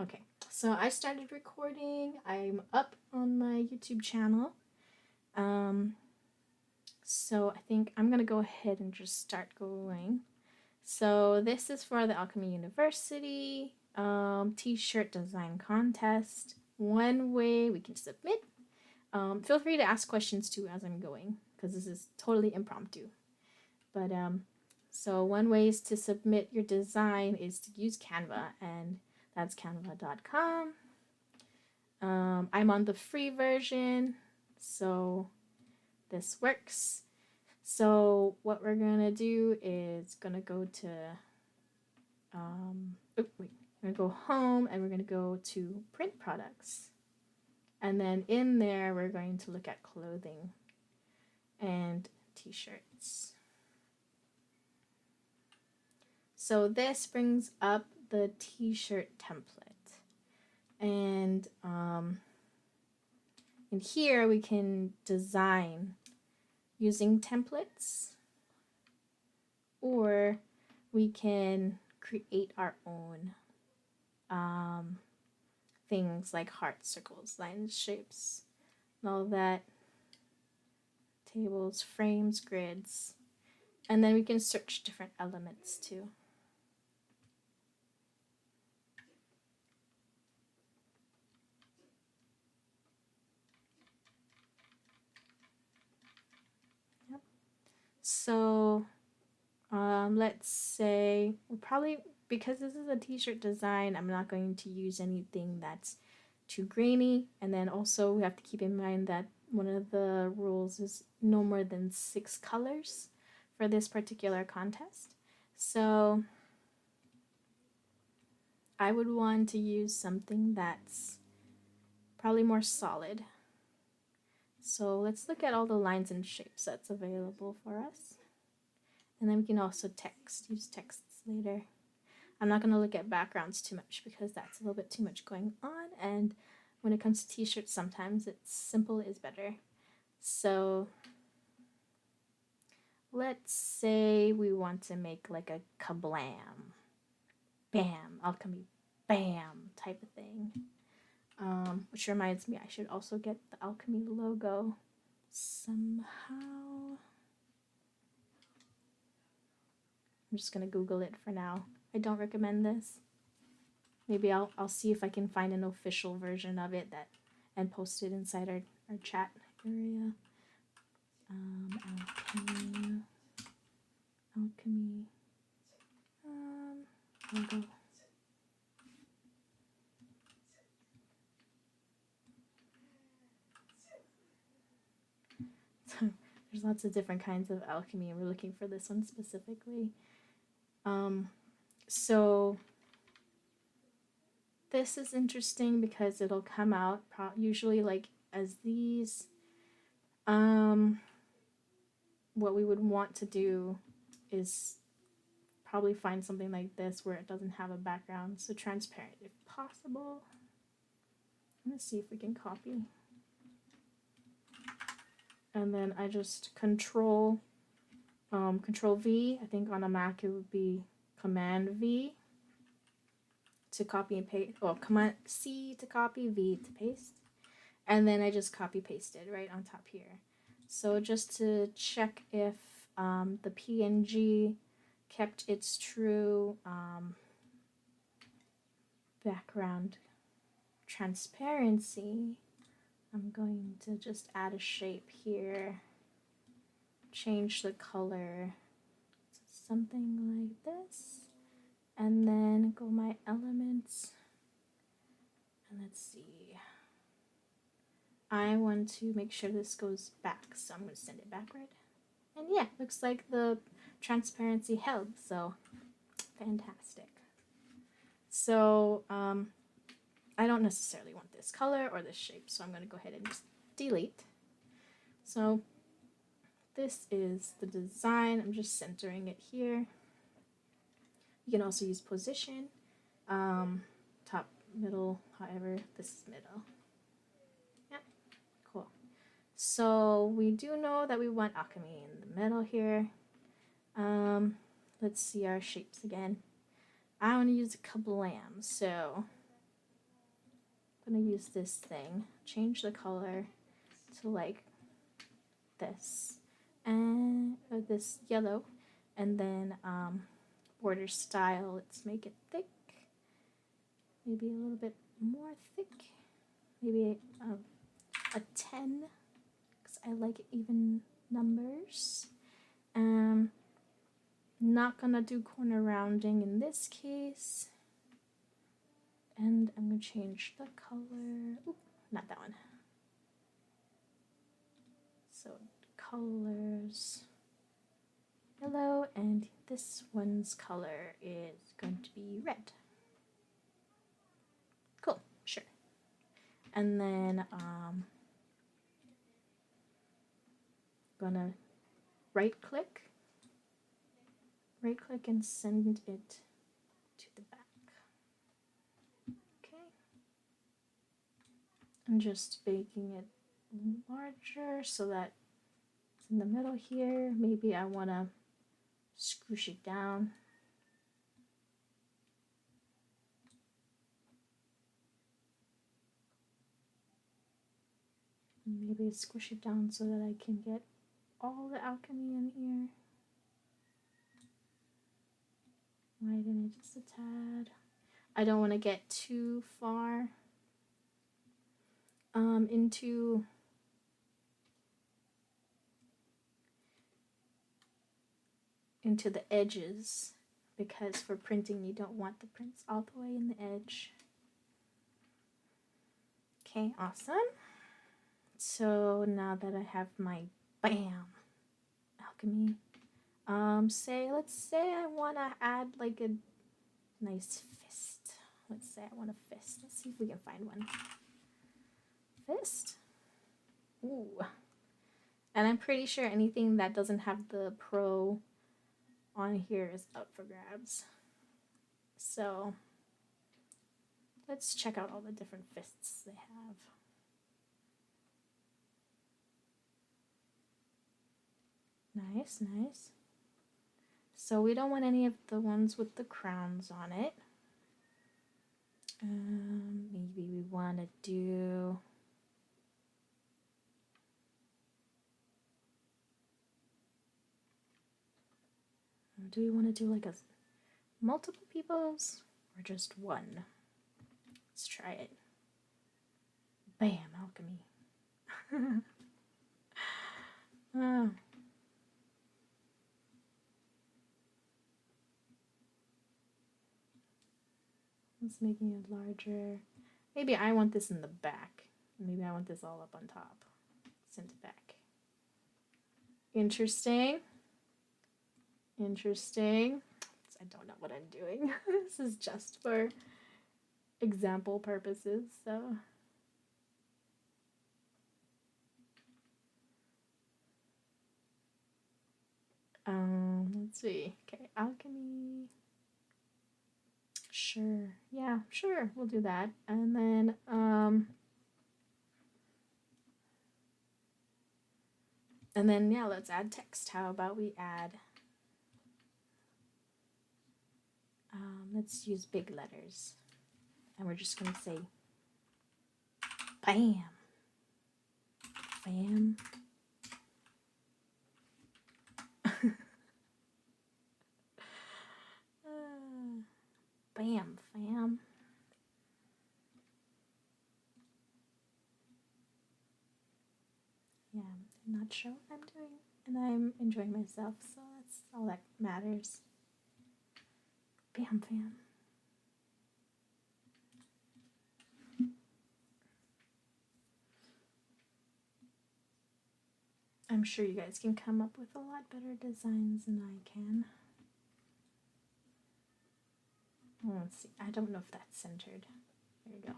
Okay, so I started recording. I'm up on my YouTube channel. Um, so I think I'm gonna go ahead and just start going. So this is for the Alchemy University t-shirt design contest. One way we can submit. Feel free to ask questions too as I'm going, because this is totally impromptu. But so one way is to submit your design is to use Canva, and that's canva.com. I'm on the free version, so this works. So what we're gonna do is gonna go to we're gonna go home and we're gonna go to print products, and then in there we're going to look at clothing and t-shirts. So this brings up the t-shirt template, and in here we can design using templates, or we can create our own things like hearts, circles, lines, shapes, and all that, tables, frames, grids, and then we can search different elements too. Yep. So let's say we'll probably, because this is a t-shirt design, I'm not going to use anything that's too grainy, and then also we have to keep in mind that one of the rules is no more than 6 colors for this particular contest. So I would want to use something that's probably more solid. So let's look at all the lines and shapes that's available for us. And then we can also use texts later. I'm not going to look at backgrounds too much because that's a little bit too much going on, and when it comes to t-shirts, sometimes it's simple is better. So let's say we want to make like a kablam, bam, alchemy, bam type of thing. Which reminds me, I should also get the Alchemy logo somehow. I'm just gonna Google it for now. I don't recommend this. Maybe I'll see if I can find an official version of it and post it inside our chat area. Alchemy logo. There's lots of different kinds of alchemy, and we're looking for this one specifically. So this is interesting because it'll come out usually like as these. What we would want to do is probably find something like this where it doesn't have a background, so transparent if possible. Let's see if we can copy. And then I just control V. I think on a Mac it would be Command V to copy and paste, or Command C to copy, V to paste. And then I just copy pasted right on top here. So just to check if the PNG kept its true background transparency, I'm going to just add a shape here, change the color to something like this, and then go my elements, and let's see. I want to make sure this goes back, so I'm going to send it backward. And yeah, looks like the transparency held, so fantastic. So I don't necessarily want this color or this shape, so I'm going to go ahead and just delete. So this is the design. I'm just centering it here. You can also use position, top, middle, however, this is middle. Yeah, cool. So we do know that we want alchemy in the middle here. Let's see our shapes again. I want to use a kablam, so I'm gonna use this thing, change the color to like this, and this yellow, and then border style, let's make it thick, maybe a little bit more thick, maybe a 10, because I like even numbers. Not gonna do corner rounding in this case, and I'm gonna change the color. Ooh, not that one. So colors, yellow, and this one's color is going to be red. Cool, sure. And then gonna right click and send it to the back. Okay. I'm just making it larger so that it's in the middle here. Maybe I want to squish it down. Maybe squish it down so that I can get all the alchemy in here. Widen it just a tad. I don't want to get too far into the edges, because for printing you don't want the prints all the way in the edge. Okay, awesome. So now that I have my bam alchemy, let's say I want to add like a nice fist. Let's say I want a fist. Let's see if we can find one. Fist. Ooh. And I'm pretty sure anything that doesn't have the pro on here is up for grabs. So let's check out all the different fists they have. Nice, nice. So we don't want any of the ones with the crowns on it. Maybe we want to do... Do we want to do like a multiple people's or just one? Let's try it. Bam, alchemy. Oh. It's making it larger. Maybe I want this in the back. Maybe I want this all up on top. Send it back. Interesting. Interesting. I don't know what I'm doing. This is just for example purposes, so. Let's see. Okay, alchemy. Sure. Yeah, sure. We'll do that. And then, yeah, let's add text. How about we add, let's use big letters. And we're just going to say, bam. Bam. Bam, fam. Yeah, I'm not sure what I'm doing, and I'm enjoying myself, so that's all that matters. Bam, fam. I'm sure you guys can come up with a lot better designs than I can. Oh, let's see. I don't know if that's centered. There you go.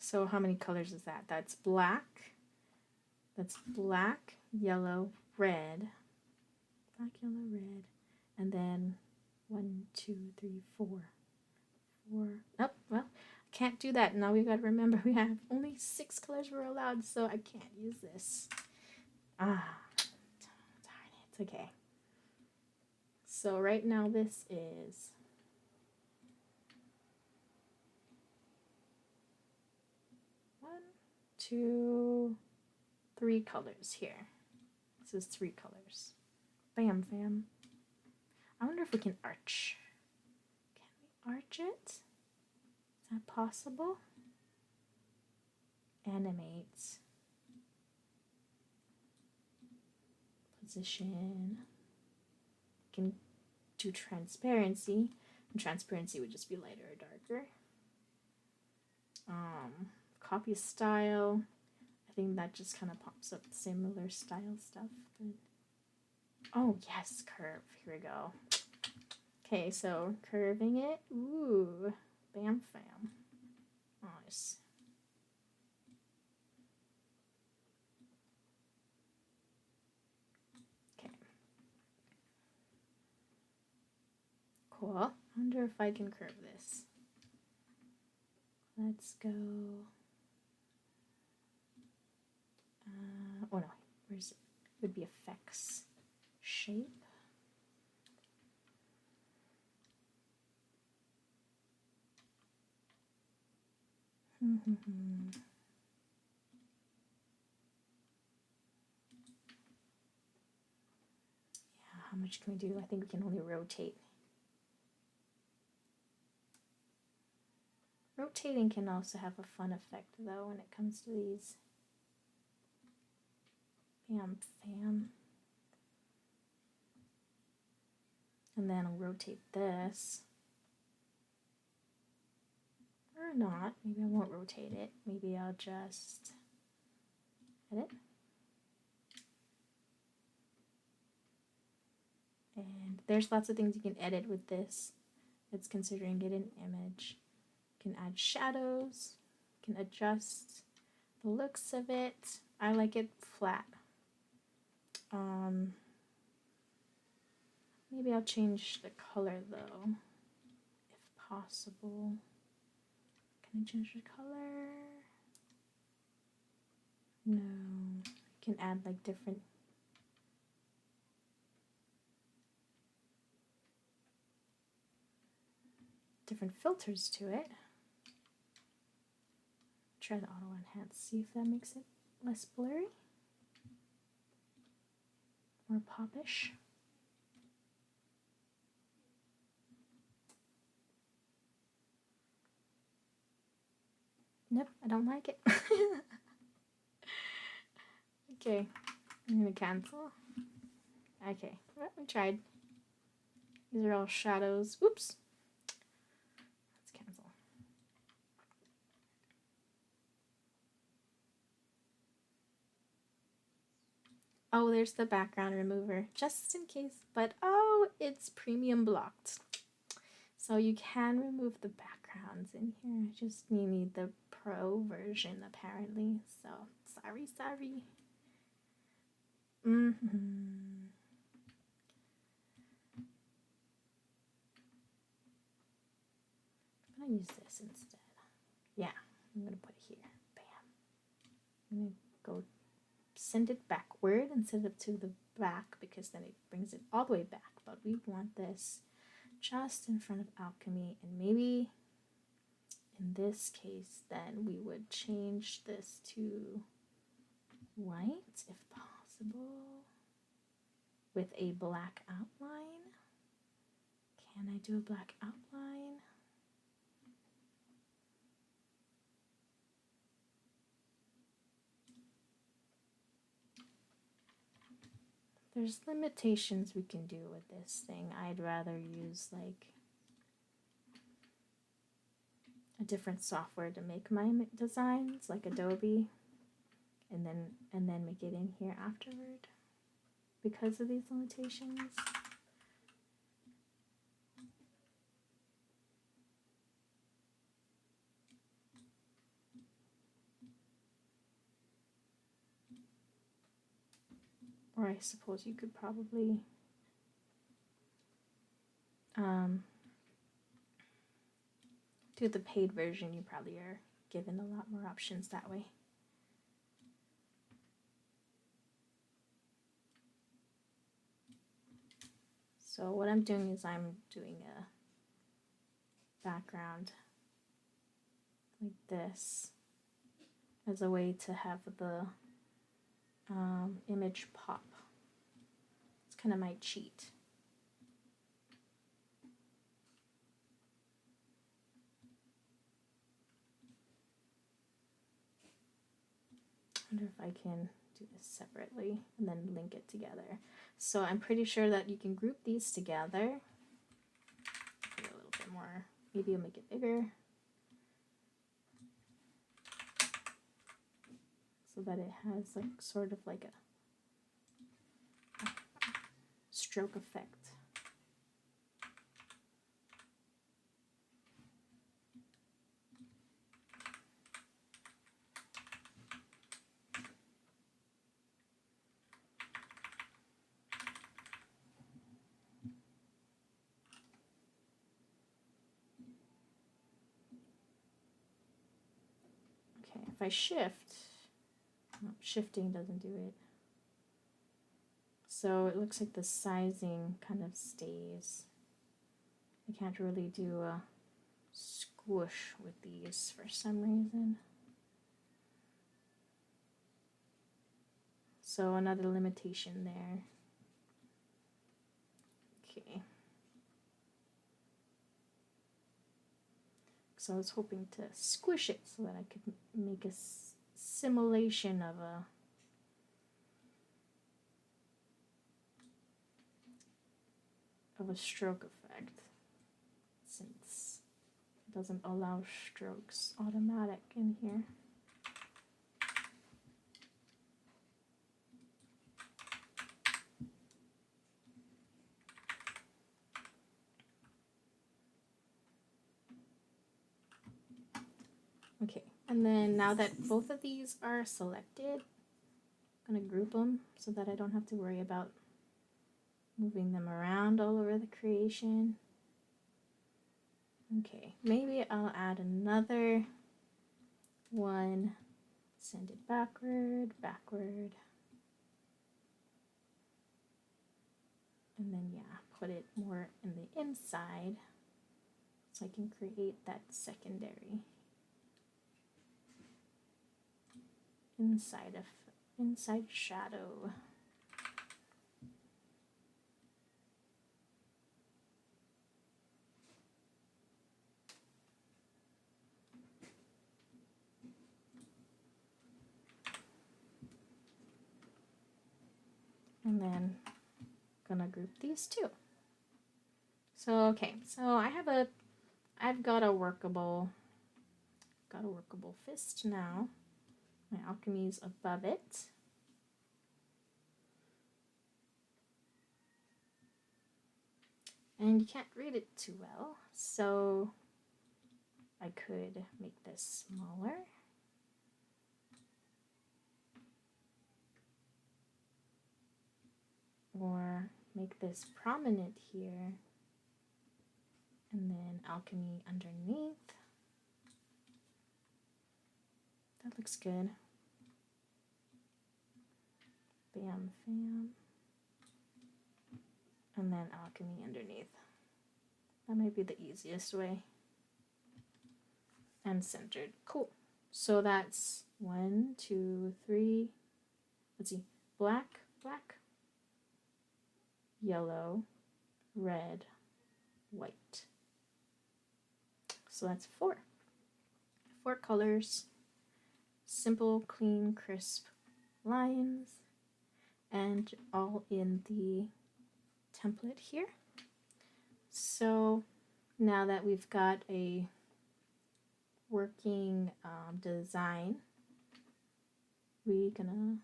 So how many colors is that? That's black. That's black, yellow, red. Black, yellow, red. And then 1, 2, 3, 4. 4. Nope, well, I can't do that. Now we've got to remember we have only 6 colors we're allowed, so I can't use this. Ah, darn it. Okay. So right now this is to 3 colors here. This is 3 colors. Bam, fam. I wonder if we can arch. Can we arch it? Is that possible? Animate. Position. Can do transparency. And transparency would just be lighter or darker. Copy style. I think that just kind of pops up similar style stuff. But oh yes, curve. Here we go. Okay, so curving it. Ooh, bam, fam. Nice. Okay. Cool. I wonder if I can curve this. Let's go. Oh no, where's it? It would be effects, shape. Yeah, how much can we do? I think we can only rotate. Rotating can also have a fun effect though when it comes to these. Bam, fam. And then I'll rotate this. Or not. Maybe I won't rotate it. Maybe I'll just edit. And there's lots of things you can edit with this. It's considering it an image. You can add shadows. You can adjust the looks of it. I like it flat. Maybe I'll change the color though, if possible. Can I change the color? No. You can add like different filters to it. Try the auto enhance, see if that makes it less blurry, more popish. Nope, I don't like it. Okay, I'm gonna cancel. Okay, well, we tried. These are all shadows. Oops. Let's cancel. Oh, there's the background remover, just in case. But oh, it's premium blocked. So you can remove the backgrounds in here. Just you need the pro version apparently. So sorry. I'm gonna use this instead. Yeah, I'm gonna put it here. Bam. I'm gonna go send it backward instead of to the back because then it brings it all the way back. But we want this just in front of Alchemy, and maybe in this case then we would change this to white if possible with a black outline. Can I do a black outline? There's limitations we can do with this thing. I'd rather use like a different software to make my designs, like Adobe, and then make it in here afterward because of these limitations. Or I suppose you could probably do the paid version. You probably are given a lot more options that way. So what I'm doing is I'm doing a background like this, as a way to have the image pop. It's kind of my cheat. I wonder if I can do this separately and then link it together. So I'm pretty sure that you can group these together. Put a little bit more, maybe I'll make it bigger, so that it has like sort of like a stroke effect. Okay, if I shift, no, shifting doesn't do it. So it looks like the sizing kind of stays. I can't really do a squish with these for some reason. So another limitation there. Okay. So I was hoping to squish it so that I could make a simulation of a stroke effect, since it doesn't allow strokes automatic in here. Okay, and then now that both of these are selected, I'm going to group them so that I don't have to worry about moving them around all over the creation. Okay, maybe I'll add another one, send it backward, and then yeah, put it more in the inside so I can create that secondary inside shadow. And then gonna group these two. So okay, so I've got a workable fist now. My alchemy's above it. And you can't read it too well, so I could make this smaller. Or make this prominent here, and then alchemy underneath. That looks good. Bam, fam. And then alchemy underneath. That might be the easiest way. And centered. Cool. So that's 1, 2, 3. Let's see. Black, yellow, red, white. So that's 4. 4 colors. Simple, clean, crisp lines. And all in the template here. So now that we've got a working design, we're gonna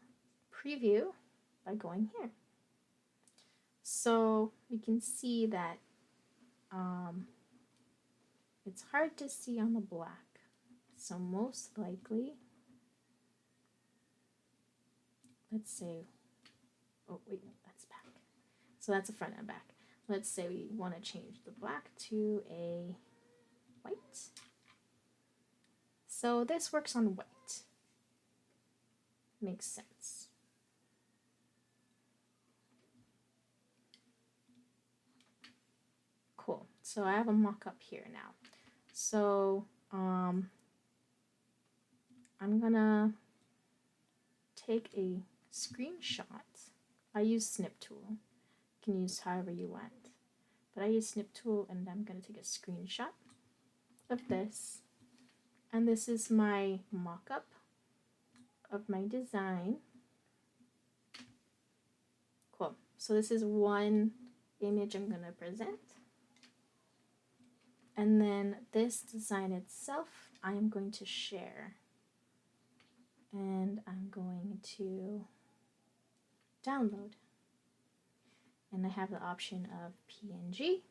preview by going here. So we can see that it's hard to see on the black. So most likely, let's say, oh wait, that's back. So that's the front and back. Let's say we want to change the black to a white. So this works on white. Makes sense. Cool. So I have a mock-up here now. So I'm gonna take a screenshot. I use snip tool. You can use however you want. But I use snip tool and I'm gonna take a screenshot of this. And this is my mock-up of my design. Cool. So this is one image I'm gonna present. And then this design itself, I am going to share. And I'm going to download. And I have the option of PNG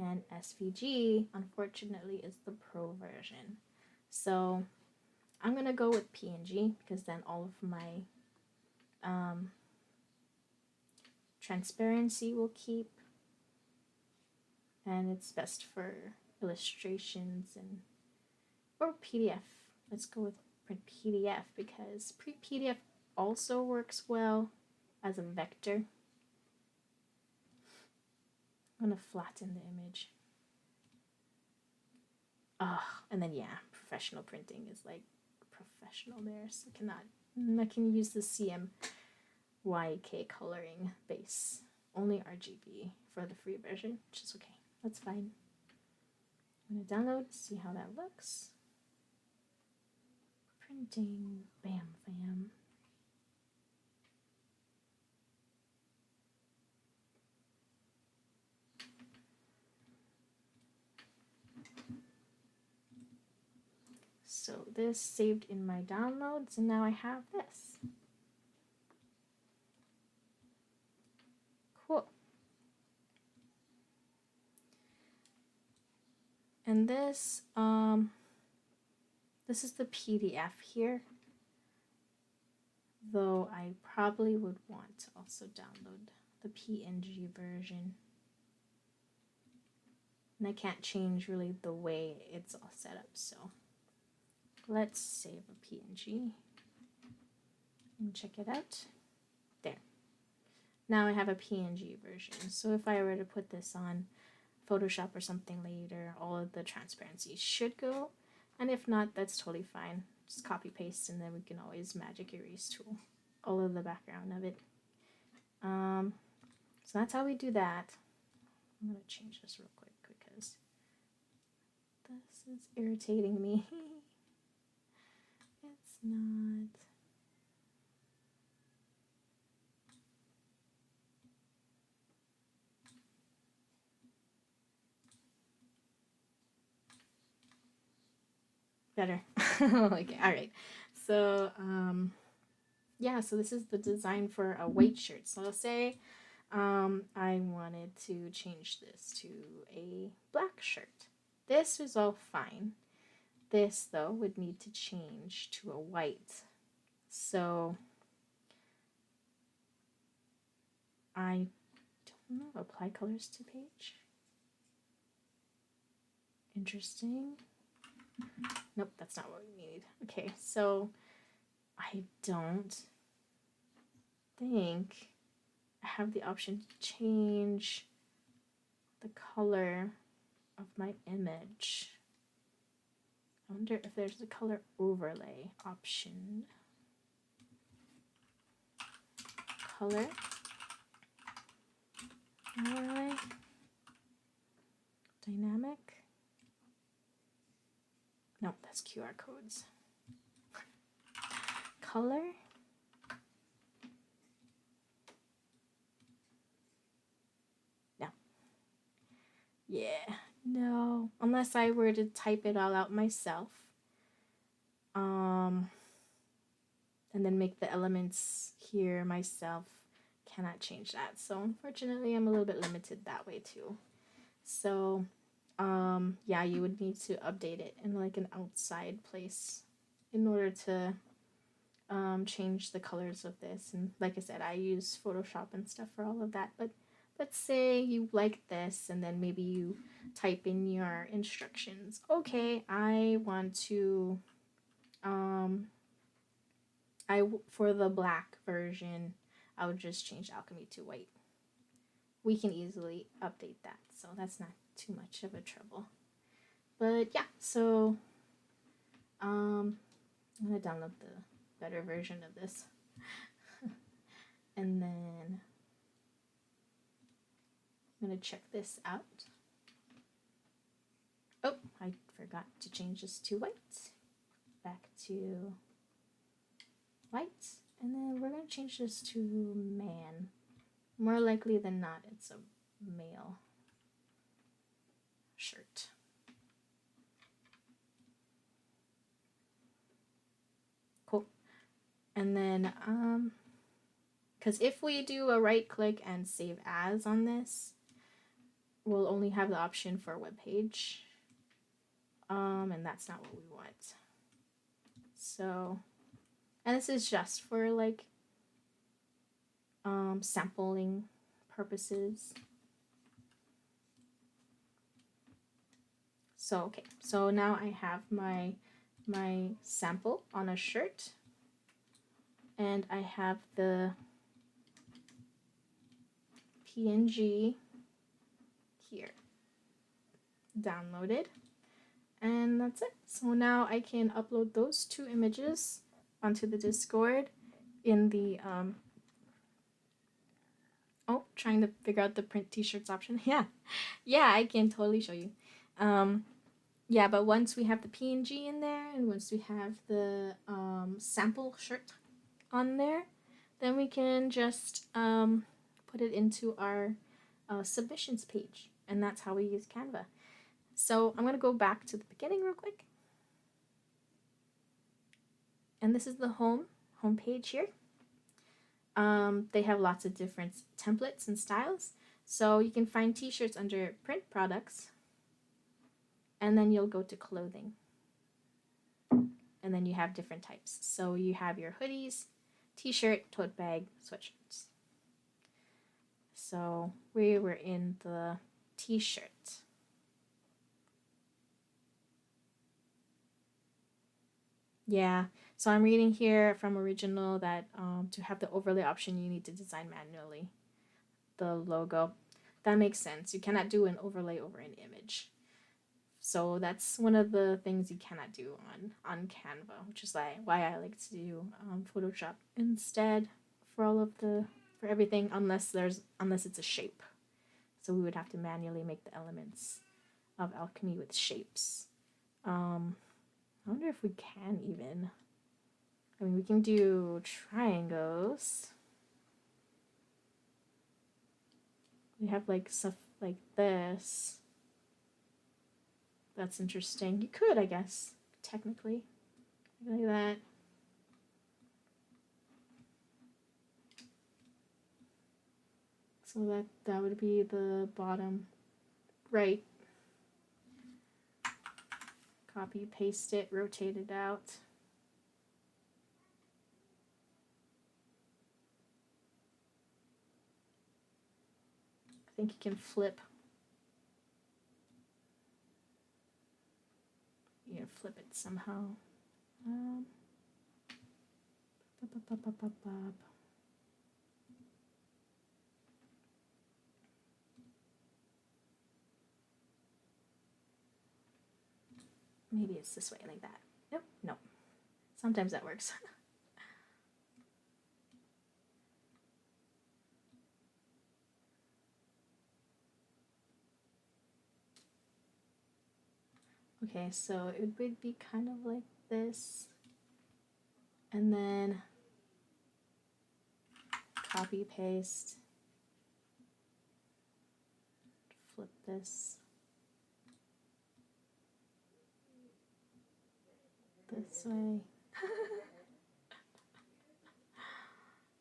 and SVG, unfortunately, is the pro version. So I'm gonna go with PNG because then all of my transparency will keep, and it's best for illustrations and or PDF. Let's go with print PDF because print PDF also works well as a vector. I'm gonna flatten the image. And then yeah, professional printing is like professional there, so I can use the CMYK coloring base. Only RGB for the free version, which is okay. That's fine. I'm gonna download, see how that looks. Printing, bam, bam. So this saved in my downloads, and now I have this. Cool. And this is the PDF here, though I probably would want to also download the PNG version. And I can't change really the way it's all set up, so let's save a PNG and check it out. There. Now I have a PNG version. So if I were to put this on Photoshop or something later, all of the transparency should go. And if not, that's totally fine. Just copy paste and then we can always magic erase tool all of the background of it. So that's how we do that. I'm gonna change this real quick because this is irritating me. It's not. Better. Okay, all right. So, yeah, so this is the design for a white shirt. So let's say I wanted to change this to a black shirt. This is all fine. This, though, would need to change to a white. So I don't know, apply colors to page. Interesting. Nope, that's not what we need. Okay, so I don't think I have the option to change the color of my image. I wonder if there's a color overlay option. Color overlay, dynamic. No, that's QR codes. Color. No. Yeah, no. Unless I were to type it all out myself. And then make the elements here myself. Cannot change that. So unfortunately, I'm a little bit limited that way too. So yeah, you would need to update it in like an outside place in order to change the colors of this. And like I said, I use Photoshop and stuff for all of that. But let's say you like this and then maybe you type in your instructions. Okay, I want to for the black version, I would just change Alchemy to white. We can easily update that, so that's not too much of a trouble. But yeah, so I'm gonna download the better version of this. And then I'm gonna check this out. Oh, I forgot to change this to white. Back to white. And then we're gonna change this to man. More likely than not, it's a male shirt. Cool. And then, because if we do a right click and save as on this, we'll only have the option for a web page. And that's not what we want. So, and this is just for like sampling purposes. So okay, so now I have my sample on a shirt, and I have the PNG here downloaded, and that's it. So now I can upload those two images onto the Discord in the oh, trying to figure out the print t-shirts option. Yeah, I can totally show you. Yeah, but once we have the PNG in there, and once we have the sample shirt on there, then we can just put it into our submissions page, and that's how we use Canva. So I'm gonna go back to the beginning real quick, and this is the home page here. They have lots of different templates and styles, so you can find t-shirts under print products, and then you'll go to clothing, and then you have different types. So you have your hoodies, t-shirt, tote bag, sweatshirts. So we were in the t-shirt. Yeah, so I'm reading here from original that to have the overlay option, you need to design manually the logo. That makes sense. You cannot do an overlay over an image. So that's one of the things you cannot do on Canva, which is why I like to do Photoshop instead for everything, unless it's a shape. So we would have to manually make the elements of Alchemy with shapes. I wonder if we can even. I mean, we can do triangles. We have like stuff like this. That's interesting. You could, I guess, technically. Like that. So that would be the bottom right. Copy, paste it, rotate it out. I think you can flip. You can flip it somehow. Maybe it's this way, like that. Nope, no. Sometimes that works. Okay, so it would be kind of like this. And then copy, paste, flip this way.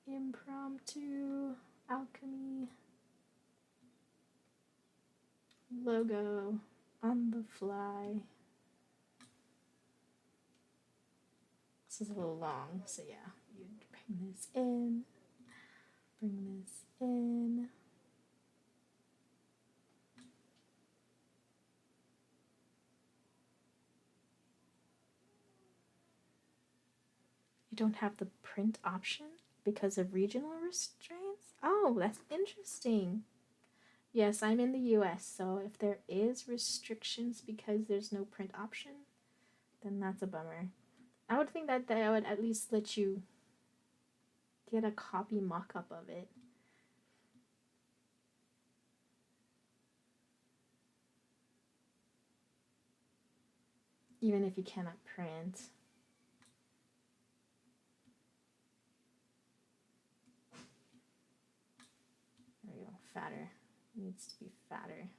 Impromptu Alchemy logo on the fly. This is a little long, so yeah, you'd bring this in, bring this in. You don't have the print option because of regional restraints? Oh, that's interesting. Yes, I'm in the US, so if there is restrictions because there's no print option, then that's a bummer. I would think that they would at least let you get a copy mock-up of it. Even if you cannot print. There we go, fatter. It needs to be fatter.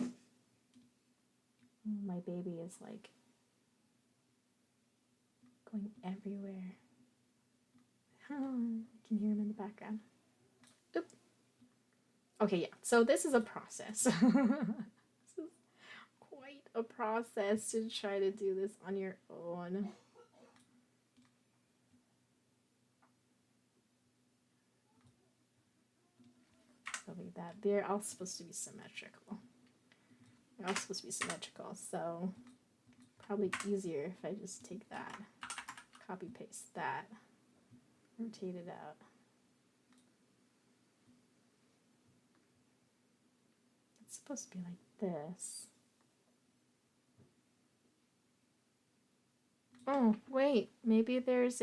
Oh, my baby is like going everywhere. I can hear him in the background. Oop. Okay, yeah, so this is a process. This is quite a process to try to do this on your own. Like that. They're all supposed to be symmetrical. They're all supposed to be symmetrical, so probably easier if I just take that, copy paste that, rotate it out. It's supposed to be like this. Oh, wait, maybe there's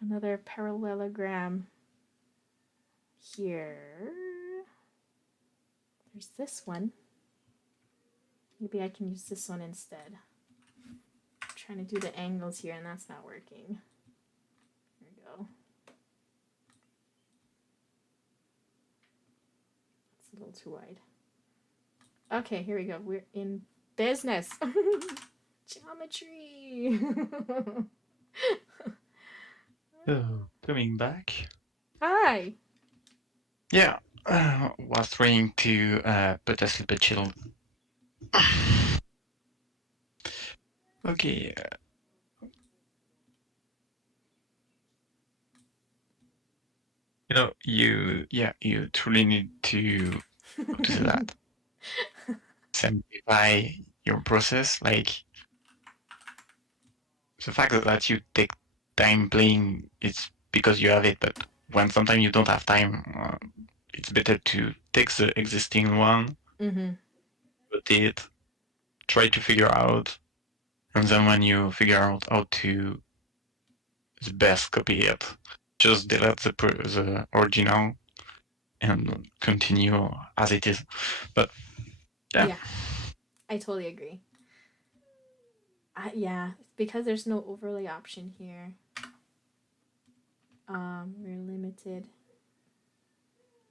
another parallelogram here. There's this one. Maybe I can use this one instead. I'm trying to do the angles here and that's not working. There we go. It's a little too wide. Okay, here we go. We're in business. Geometry. So, coming back. Hi. Yeah, was trying to put a slipper chill. Okay. You truly need to, how to say that? Simplify your process. Like, the fact that you take time playing, it's because you have it, but when sometimes you don't have time, it's better to take the existing one, rotate, try to figure out, and then when you figure out how to the best copy it, just delete the original and continue as it is. But yeah, I totally agree. Yeah, because there's no overlay option here. We're limited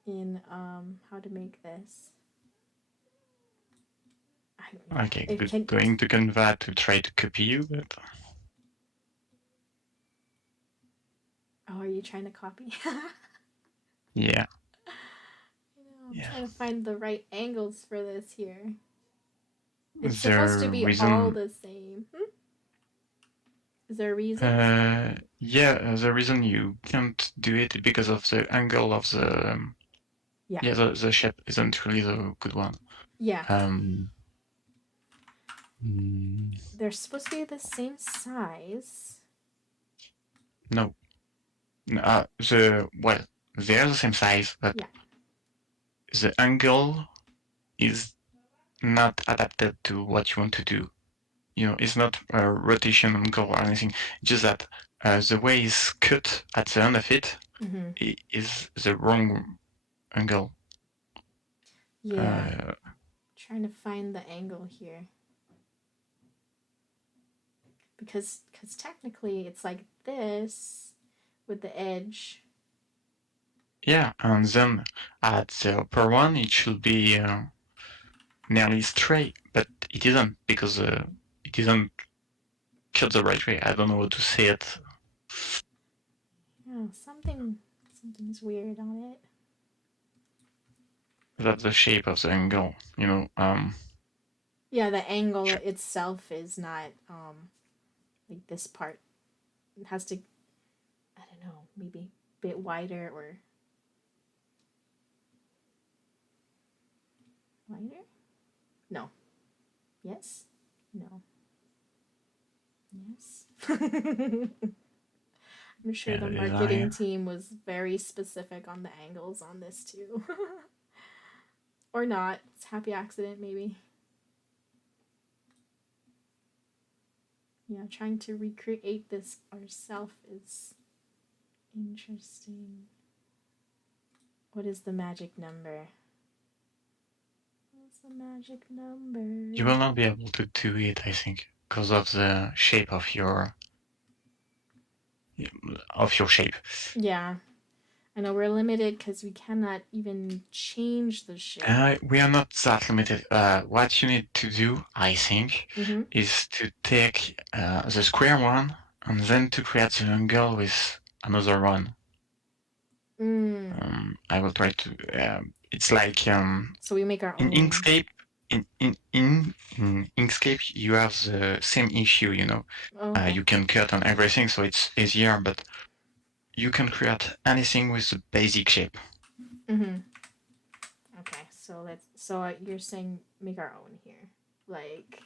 in how to make this. okay, going to Canva to try to copy you, but oh, are you trying to copy? yeah. I'm trying to find the right angles for this here. It's supposed to be all the same. Is there a reason? Yeah, the reason you can't do it because of the angle of the the shape isn't really the good one. Yeah. They're supposed to be the same size. No. They're the same size, but the angle is not adapted to what you want to do. It's not a rotation angle or anything. Just that the way it's cut at the end of it is the wrong angle. Yeah. Trying to find the angle here. Because technically it's like this with the edge. Yeah, and then at the upper one it should be nearly straight, but it isn't because it isn't cut the right way. I don't know how to say it. Yeah, something's weird on it. That's the shape of the angle, Yeah, the angle itself is not like this part. It has to, I don't know, maybe a bit wider or wider? No. Yes? No. Yes? I'm sure the marketing team was very specific on the angles on this too. Or not. It's a happy accident, maybe. Yeah, trying to recreate this ourselves is interesting. What is the magic number? What's the magic number? You will not be able to do it, I think, because of the shape of your shape. Yeah. I know we're limited because we cannot even change the shape. We are not that limited. What you need to do, I think, is to take the square one and then to create the angle with another one. I will try to. It's like so we make our in own. Inkscape. In Inkscape, you have the same issue. You know, okay. You can cut on everything, so it's easier. But you can create anything with the basic shape. Okay, so let's. So you're saying make our own here, like.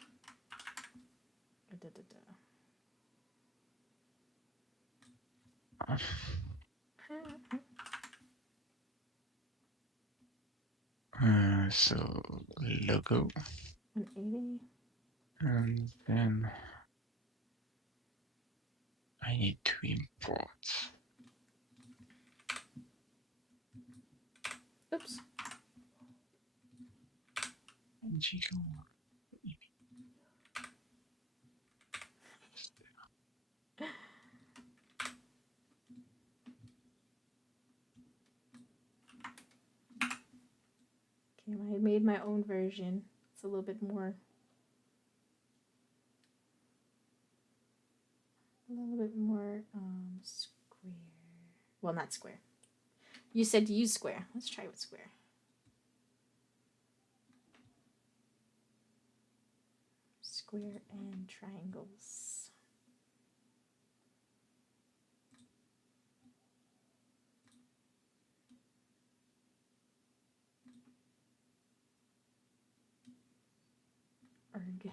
So logo. 180. And then I need to import. Oops. Okay, I made my own version. It's a little bit more. Square. Well, not square. You said to use square. Let's try with square. Square and triangles. Erg.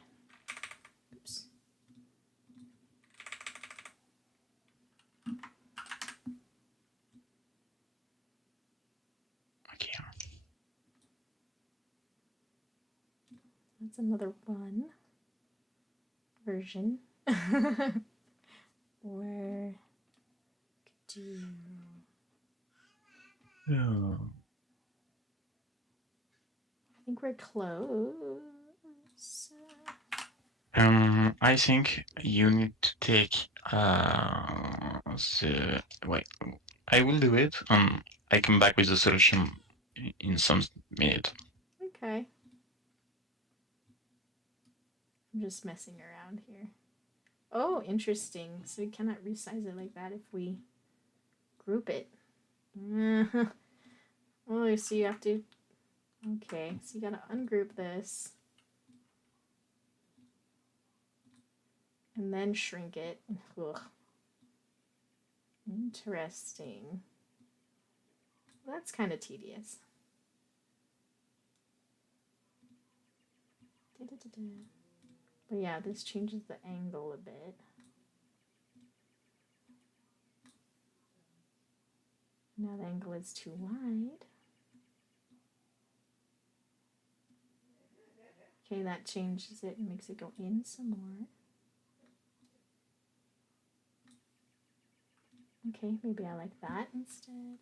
Oops. Okay. That's another one version. Or do. Oh. I think we're close. I think you need to take the wait. I will do it, and I come back with the solution in some minute. Okay. I'm just messing around here. Oh, interesting. So we cannot resize it like that if we group it. Oh, so you have to. Okay, so you gotta ungroup this. And then shrink it. Ugh. Interesting. Well, that's kind of tedious. But yeah, this changes the angle a bit. Now the angle is too wide. Okay, that changes it and makes it go in some more. Okay, maybe I like that instead.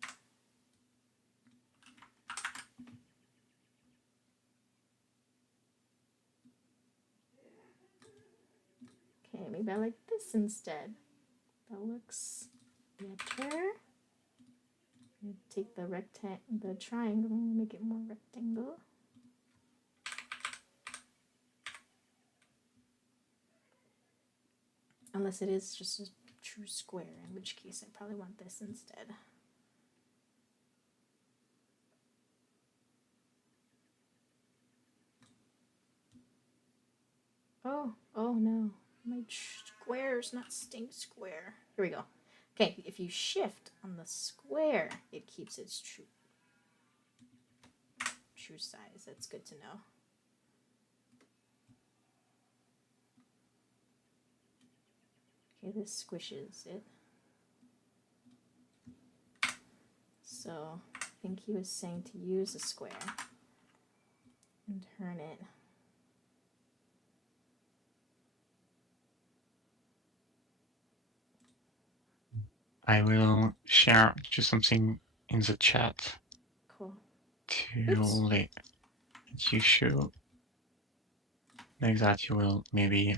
Okay, maybe I like this instead. That looks better. Take the triangle, make it more rectangle. Unless it is just a true square, in which case I probably want this instead. Oh no, my square's not staying square. Here we go. Okay, if you shift on the square, it keeps its true size. That's good to know. Okay, this squishes it. So I think he was saying to use a square and turn it. I will share just something in the chat. Cool. To let you show like that. You will maybe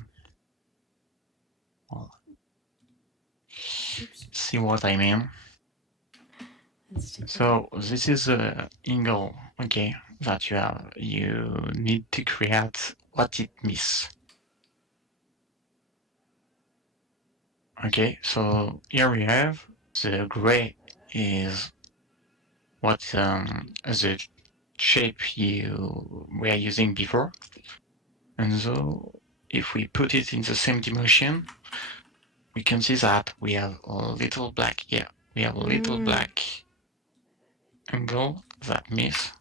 see what I mean. So this is a angle, okay, that you have. You need to create what it misses. Okay, so here we have the gray is what the shape you were using before. And so if we put it in the same dimension, we can see that we have a little black here. We have a little black angle that miss.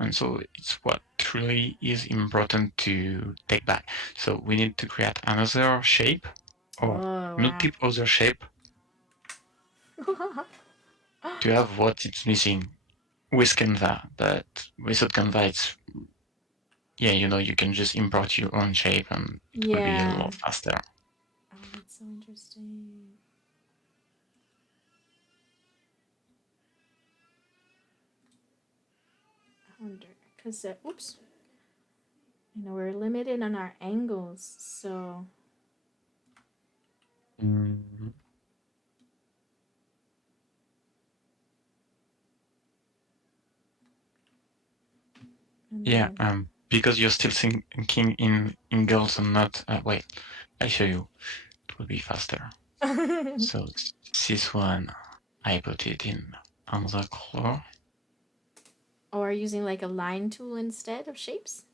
And so it's what truly is important to take back. So we need to create another shape or multiple other shape to have what it's missing with Canva. But without Canva, it's, yeah, you know, you can just import your own shape and it will be a lot faster. Oh, that's so interesting. I wonder, because, oops. You know, we're limited on our angles, so. Yeah, because you're still thinking in angles and not, wait, I'll show you. It will be faster. So this one, I put it in another color. Or using like a line tool instead of shapes?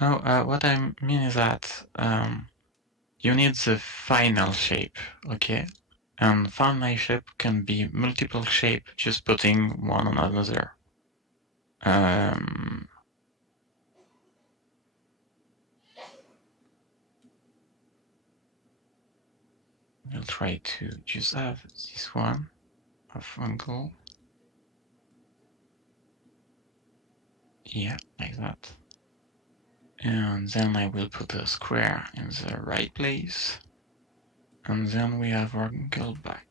No, what I mean is that you need the final shape, okay? And final shape can be multiple shape, just putting one on another. We'll try to just have this one of angle. Yeah, like that. And then I will put a square in the right place. And then we have our angle back.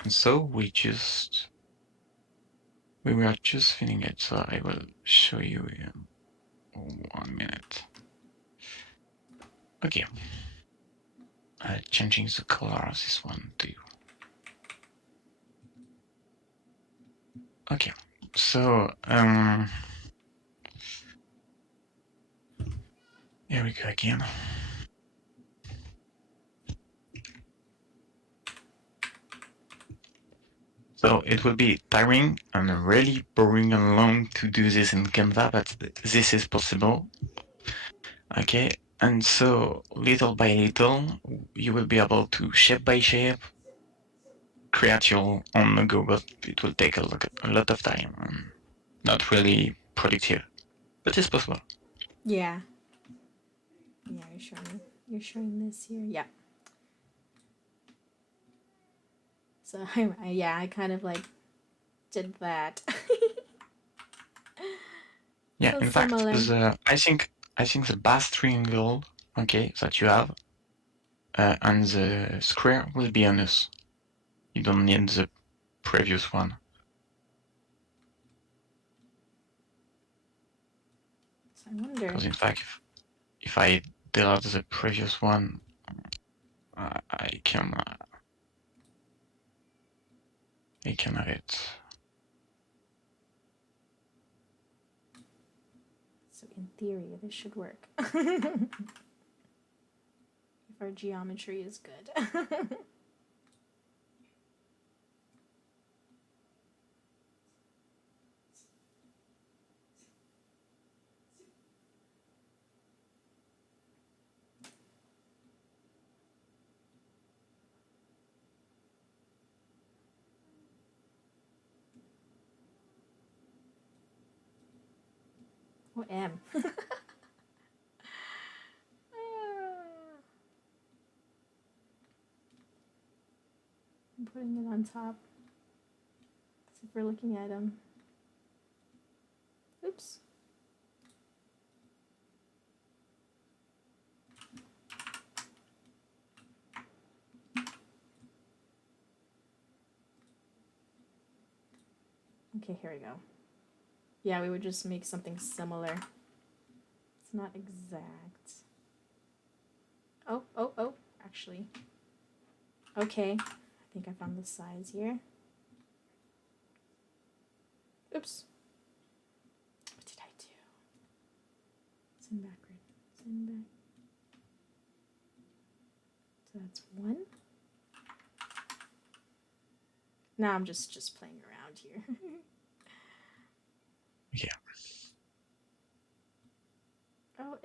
And so we were just filling it. So I will show you in 1 minute. Okay. Changing the color of this one too. Okay. So, here we go again. So it will be tiring and really boring and long to do this in Canva, but this is possible. Okay, and so little by little, you will be able to shape by shape create your own logo, but it will take a lot of time and not really productive, but it's possible. Yeah. Yeah, you're showing this here. Yeah. So I kind of like did that. Yeah, so in similar. fact, I think the base triangle, okay, that you have, and the square will be enough. You don't need the previous one. So I wonder. Because in fact, if I delete the previous one, I can have it. So in theory, this should work. If our geometry is good. Oh, M. I'm putting it on top. So if we're looking at them. Oops. Okay, here we go. Yeah, we would just make something similar. It's not exact. Oh, actually. Okay, I think I found the size here. Oops. What did I do? Send backward. Send back. So that's 1. Now I'm just playing around here. Yeah. Oh,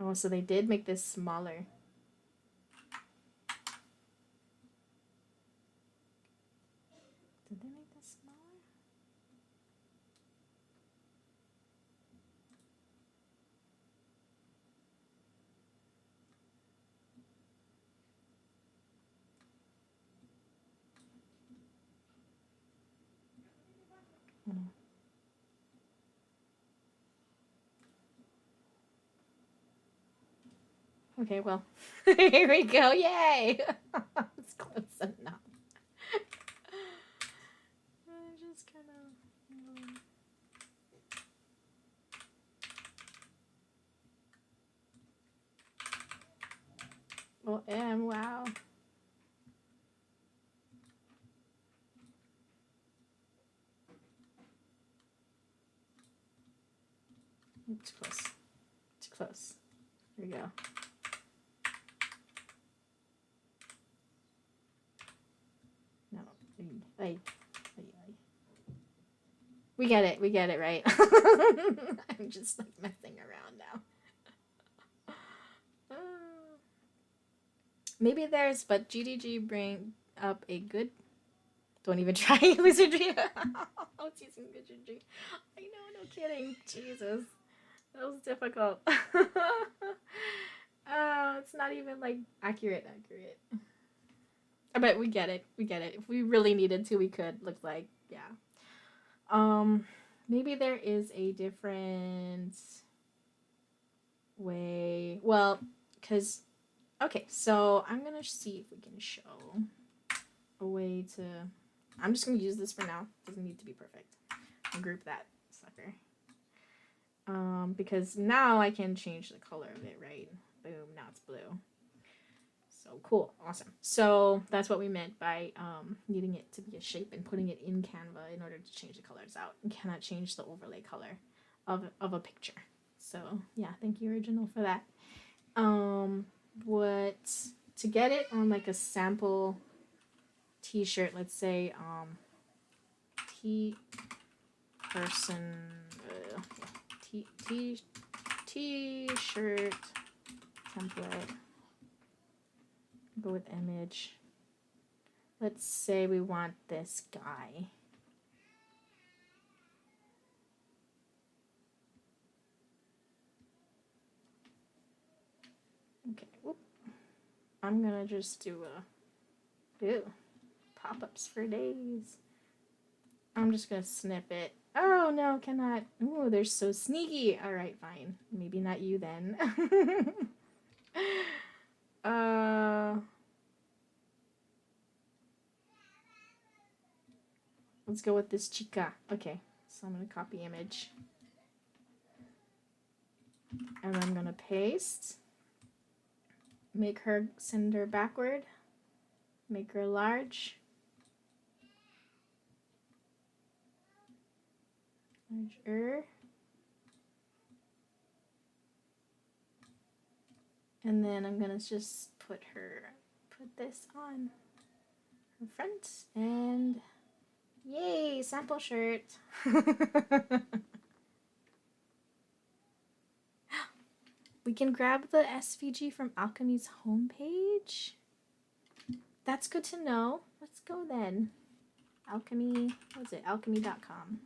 Oh, so they did make this smaller. Did they make this smaller? Oh, no. Okay, well, here we go. Yay! It's close enough. I just kind of. Well, wow. Too close. Too close. Here we go. No. We get it. We get it, right? I'm just like messing around now. Maybe there's, but GDG bring up a good. Don't even try wizardry. I was using wizardry. I know, no kidding. Jesus. That was difficult. Oh, it's not even like accurate. But we get it. We get it. If we really needed to, we could. Looks like, yeah. Maybe there is a different way. Well, because okay, so I'm gonna see if we can show a way to. I'm just gonna use this for now. Doesn't need to be perfect. I'll group that sucker. Because now I can change the color of it, right? Boom, now it's blue. So cool, awesome. So that's what we meant by needing it to be a shape and putting it in Canva in order to change the colors out. You cannot change the overlay color of a picture. So yeah, thank you, Original, for that. What to get it on like a sample t-shirt, let's say t-person t-shirt template. Go with image. Let's say we want this guy. Okay. Whoop. I'm gonna just do pop-ups for days. I'm just gonna snip it. Oh no, cannot. Ooh, they're so sneaky. All right, fine. Maybe not you then. Let's go with this chica. Okay, so I'm gonna copy image. And I'm gonna paste. Make her sender backward. Make her large. Larger. And then I'm gonna just put this on her front, and yay, sample shirt. We can grab the SVG from Alchemy's homepage. That's good to know. Let's go then. Alchemy, what is it? Alchemy.com.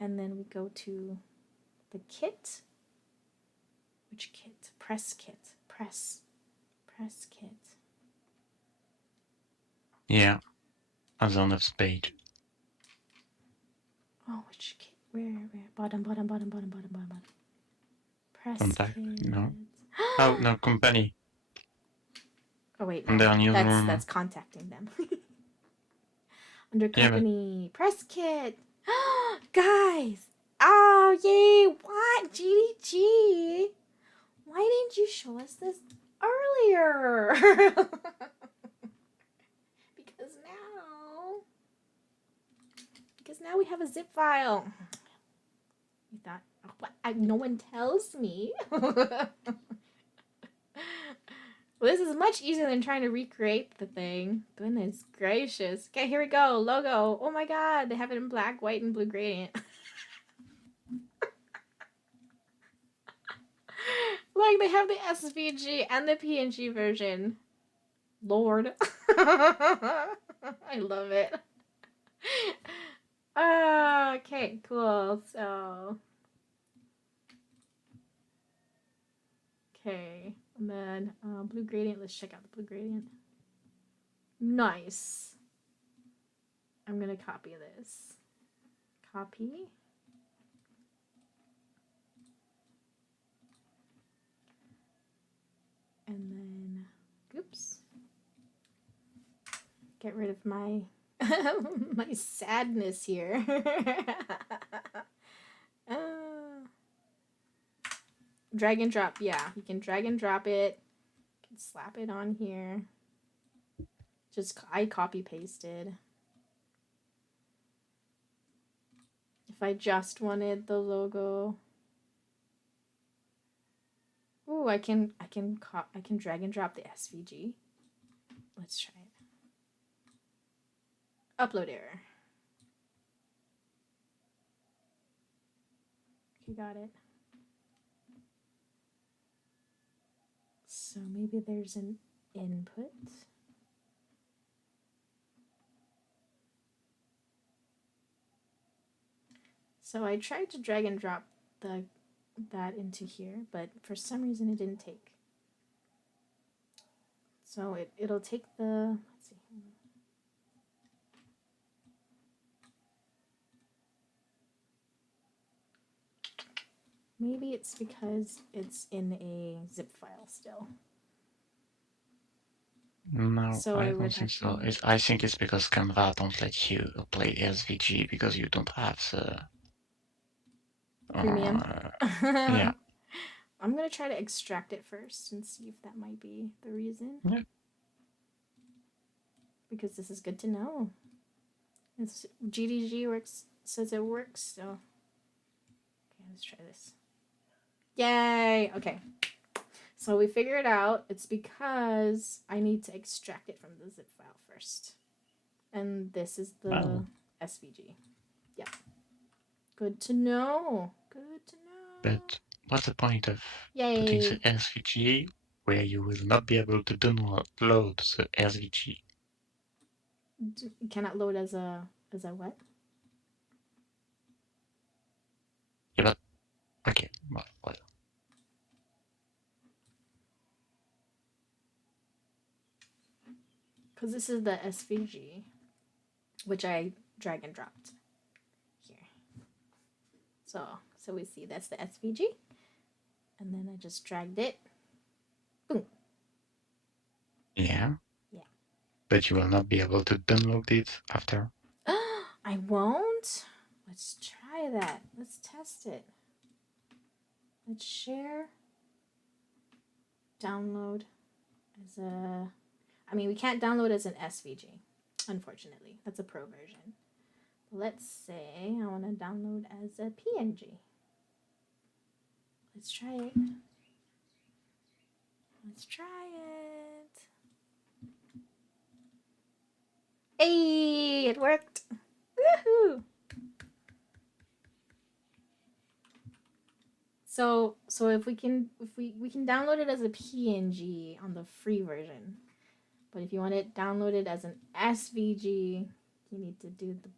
And then we go to the kit. Which kit? Press kit. Press kit. Yeah. On the next page. Oh, which kit? Where? Bottom. Press Contact. kit. No. Oh, no, company. Oh wait, in no. their newsroom. That's contacting them. Under Yeah, company, press kit. Guys! Oh, yay! What? GDG? Why didn't you show us this earlier? Because now we have a zip file. You thought, oh, what? No one tells me. Well, this is much easier than trying to recreate the thing. Goodness gracious. Okay, here we go. Logo. Oh my god, they have it in black, white, and blue gradient. Like, they have the SVG and the PNG version. Lord. I love it. Okay, cool. So... Okay, and then blue gradient. Let's check out the blue gradient. Nice. I'm gonna copy this. Copy. And then, oops. Get rid of my my sadness here. Drag and drop. Yeah, you can drag and drop it. You can slap it on here. Just I copy pasted. If I just wanted the logo. Ooh, I can drag and drop the SVG. Let's try it. Upload error. Okay, got it. So maybe there's an input. So I tried to drag and drop that into here, but for some reason it didn't take. So it'll take the, let's see. Maybe it's because it's in a zip file still. No, so I don't think so. I think it's because Canva don't let you play SVG because you don't have the premium. Yeah. I'm gonna try to extract it first and see if that might be the reason. Yeah. Because this is good to know. It's GDG works, says it works, so okay, let's try this. Yay! Okay. So we figured out it's because I need to extract it from the zip file first. And this is the SVG. Yeah. Good to know. Good to know. But what's the point of putting the SVG where you will not be able to download the SVG? You cannot load as a what? Yeah, but okay, well. Because this is the SVG, which I drag and dropped here. So we see that's the SVG. And then I just dragged it. Boom. Yeah. Yeah. But you will not be able to download it after. I won't? Let's try that. Let's test it. Let's share. Download as a... I mean, we can't download as an SVG, unfortunately. That's a pro version. Let's say I want to download as a PNG. Let's try it. Let's try it. Hey, it worked. Woohoo! So if we can download it as a PNG on the free version. But if you want it downloaded as an SVG, you need to do the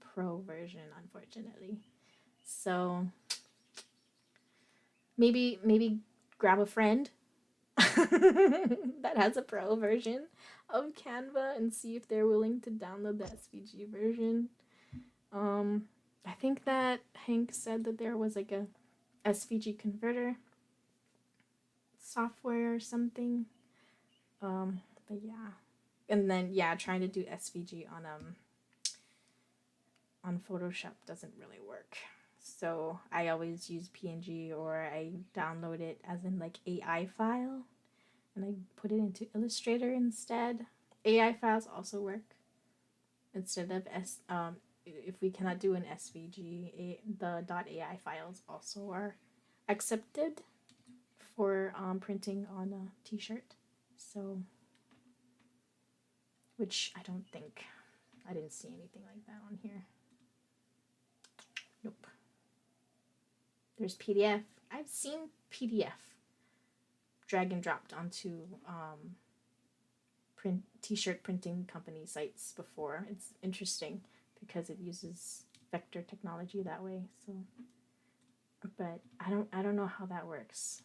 pro version, unfortunately. So maybe grab a friend that has a pro version of Canva and see if they're willing to download the SVG version. I think that Hank said that there was like a SVG converter software or something But yeah. And then trying to do SVG on Photoshop doesn't really work. So I always use PNG, or I download it as in like AI file and I put it into Illustrator instead. AI files also work instead of if we cannot do an SVG, the .ai files also are accepted for printing on a t-shirt. So, which I don't think, I didn't see anything like that on here. Nope. There's PDF. I've seen PDF drag and dropped onto t-shirt printing company sites before. It's interesting because it uses vector technology that way. So, but I don't know how that works.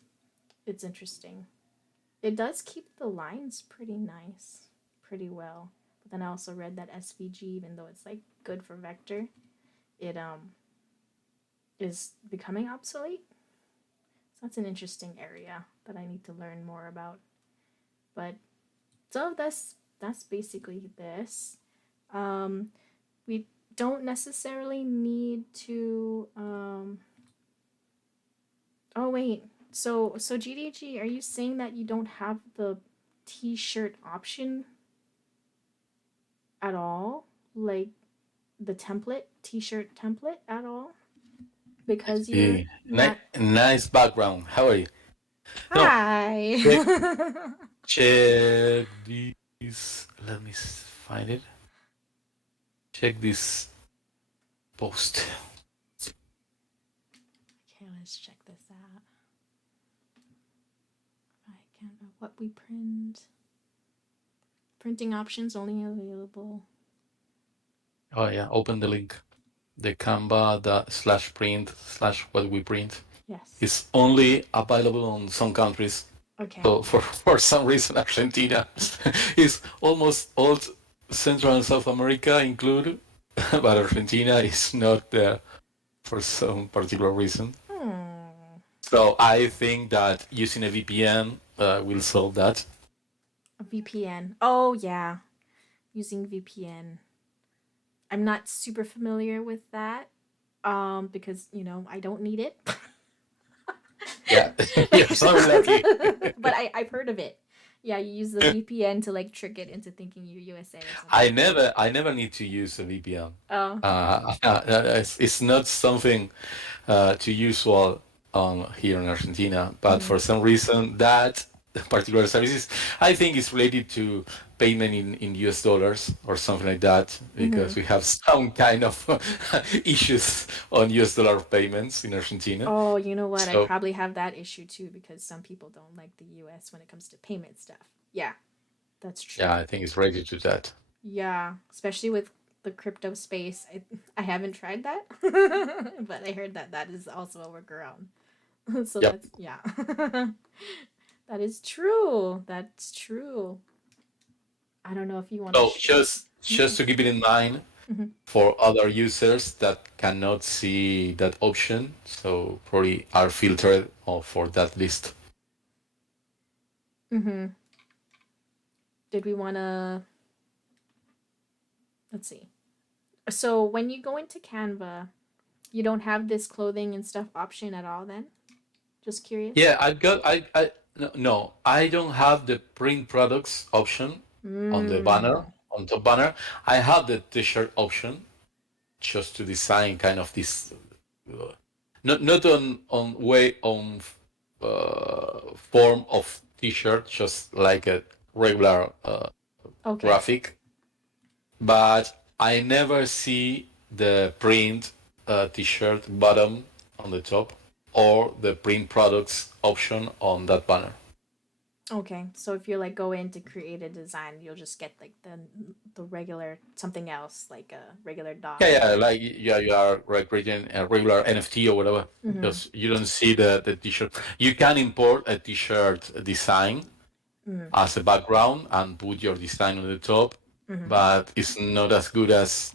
It's interesting. It does keep the lines pretty nice, pretty well. But then I also read that SVG, even though it's like good for vector, it is becoming obsolete. So that's an interesting area that I need to learn more about. But so that's basically this. We don't necessarily need to oh wait. So GDG, are you saying that you don't have the t-shirt option at all? Like the template, t-shirt template at all? Because you're nice background. How are you? Hi. No, check this. Let me find it. Check this post. Okay, let's check this out. I can't know what we print. Printing options only available. Oh yeah, open the link. The Canva /print/what we print. Yes. It's only available on some countries. Okay. So for some reason, Argentina is almost all Central and South America included, but Argentina is not there for some particular reason. So I think that using a VPN will solve that. A VPN. Oh yeah, using VPN. I'm not super familiar with that because I don't need it. Yeah, you're so lucky. But I've heard of it. Yeah, you use the VPN to like trick it into thinking you're USA or something. I never need to use a VPN. Oh. It's not something too usual here in Argentina, but for some reason that particular services, I think it's related to payment in US dollars or something like that, because we have some kind of issues on US dollar payments in Argentina. Oh, you know what? I probably have that issue too, because some people don't like the US when it comes to payment stuff. Yeah, that's true. Yeah, I think it's related to that. Yeah, especially with the crypto space. I haven't tried that, but I heard that is also a workaround. So Yep. that's, yeah. That is true. That's true. I don't know if you want to. Just to keep it in mind for other users that cannot see that option, so probably are filtered for that list. Did we want to? Let's see. So when you go into Canva, you don't have this clothing and stuff option at all then? Just curious. Yeah, I don't have the print products option on the banner, on top banner. I have the t-shirt option just to design kind of this, not on form of t-shirt, just like a regular graphic. But I never see the print t-shirt button on the top, or the print products option on that banner. Okay, so if you like go in to create a design, you'll just get like the regular something else, like a regular dot. Yeah, like you are creating a regular NFT or whatever. Because you don't see the t-shirt. You can import a t-shirt design as a background and put your design on the top, but it's not as good as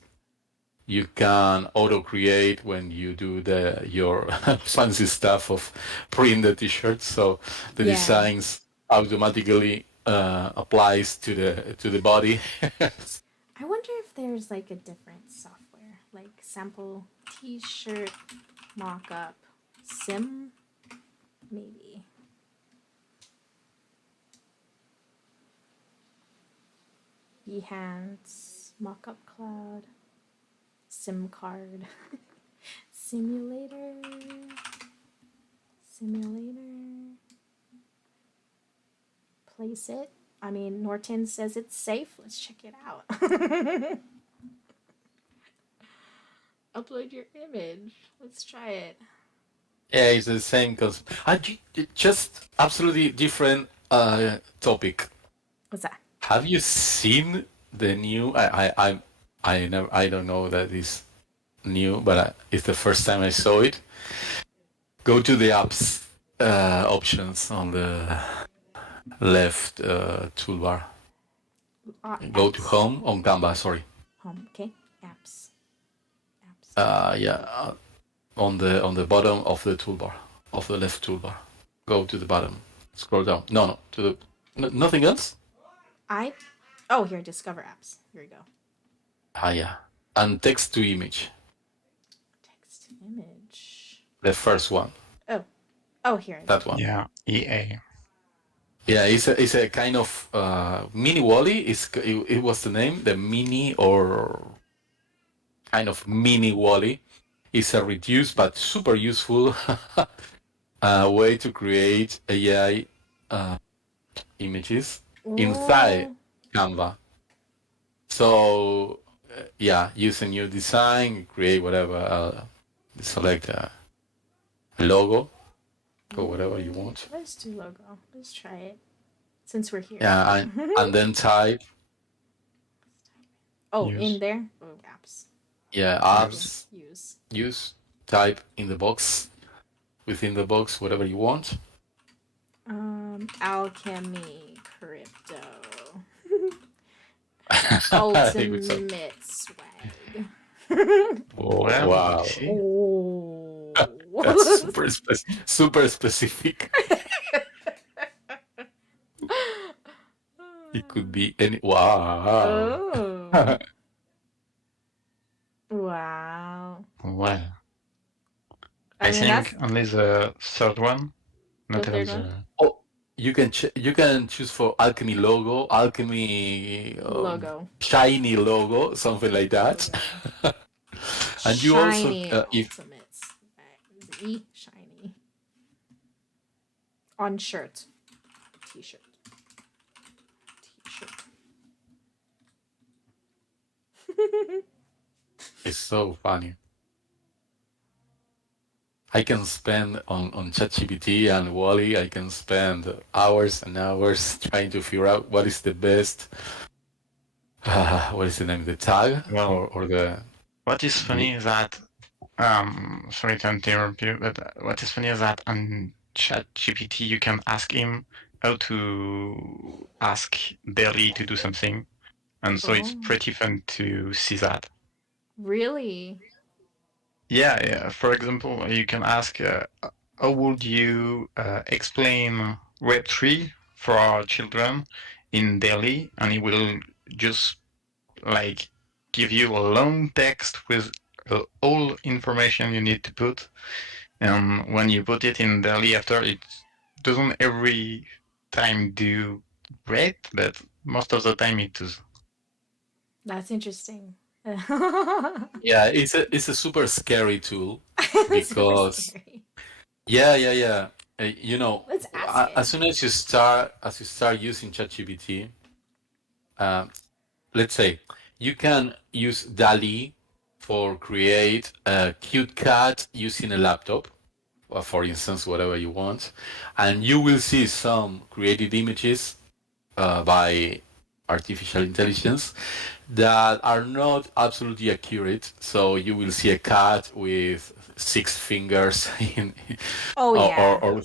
you can auto create when you do your fancy stuff of print the t-shirts. So the designs automatically applies to the body. I wonder if there's like a different software, like sample t-shirt mock-up sim, maybe. Behance, mock-up cloud, sim card, simulator. Place it. I mean, Norton says it's safe. Let's check it out. Upload your image. Let's try it. Yeah, it's the same concept. Just absolutely different topic. What's that? Have you seen the new? I don't know that is new, but it's the first time I saw it. Go to the apps options on the left toolbar. Go to home on Canva. Sorry. Home. Okay. Apps. Yeah. On the bottom of the toolbar, of the left toolbar. Go to the bottom. Scroll down. No, to the nothing else. Oh, here, discover apps. Here we go. Yeah. And text to image. Text to image. The first one. Oh, here. That one. Yeah, EA. Yeah, it's a kind of mini Wally. It was the name, the mini or kind of mini Wally. It's a reduced but super useful way to create AI images inside Canva. So yeah, use a new design, create whatever, select a logo or whatever you want. Let's do logo. Let's try it. Since we're here. Yeah, and then type. Oh, in there? Oh, apps. Yeah, apps. Use. Type in the box. Within the box, whatever you want. Alchemy crypto. Ultimate swag. Wow. Oh. That's super specific. It could be any. Wow. Oh. Wow. Well, I think only the third one. Not The third the. one? Oh, you can choose for Alchemy logo, Alchemy logo, shiny logo, something like that. And you shiny also ultimates. Shiny on shirt, t-shirt. It's so funny. I can spend on ChatGPT and Wally. I can spend hours and hours trying to figure out what is the best. What is the name? The tag or the. What is funny is that. Sorry to interrupt you, but what is funny is that on ChatGPT you can ask him how to ask Daily to do something, and so it's pretty fun to see that. Really? Yeah. For example, you can ask, how would you explain Web3 for our children in Delhi? And he will just like give you a long text with all information you need to put. And when you put it in Delhi after, it doesn't every time do great, but most of the time it does. That's interesting. Yeah, it's a super scary tool because yeah. You know, let's ask as soon as you start using ChatGPT, let's say you can use DALL-E for create a cute cat using a laptop, or for instance, whatever you want, and you will see some created images by artificial intelligence that are not absolutely accurate. So you will see a cat with 6 fingers in, or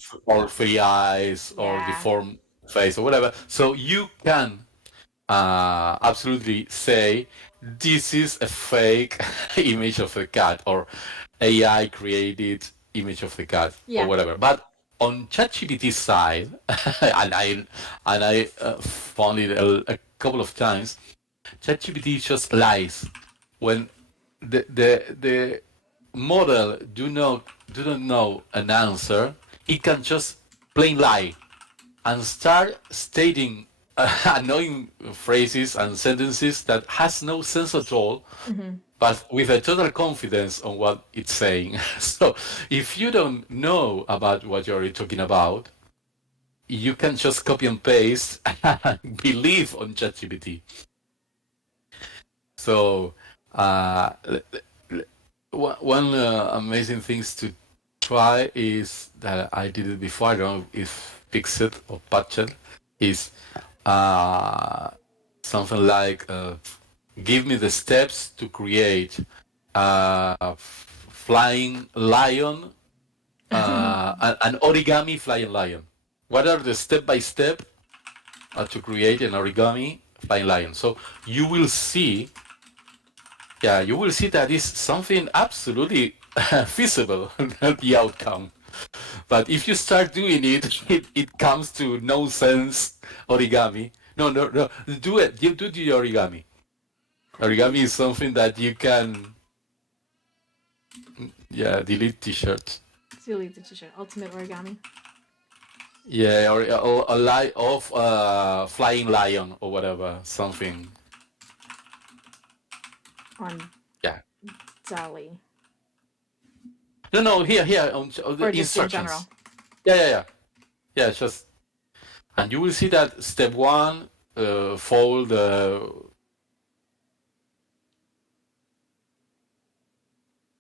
3 eyes, or deformed face, or whatever. So you can absolutely say this is a fake image of a cat, or AI created image of the cat, or whatever. But on ChatGPT side, and I found it a couple of times. ChatGPT just lies when the model do not know an answer. It can just plain lie and start stating annoying phrases and sentences that has no sense at all, but with a total confidence on what it's saying. So if you don't know about what you're talking about, you can just copy and paste and believe on ChatGPT. So one amazing things to try is that I did it before. I don't know if Fixit or Patchet is something like give me the steps to create a flying lion, an origami flying lion. What are the step by step to create an origami flying lion? So you will see that is something absolutely feasible, the outcome. But if you start doing it, it comes to no sense origami. No. Do it. You do the origami. Origami is something that you can, delete t-shirts. Delete the t-shirt. Ultimate origami. Yeah, or a lie of flying lion or whatever, something. On Dali. No, here on the Or just in instructions. general. Yeah. It's just, and you will see that step 1, fold.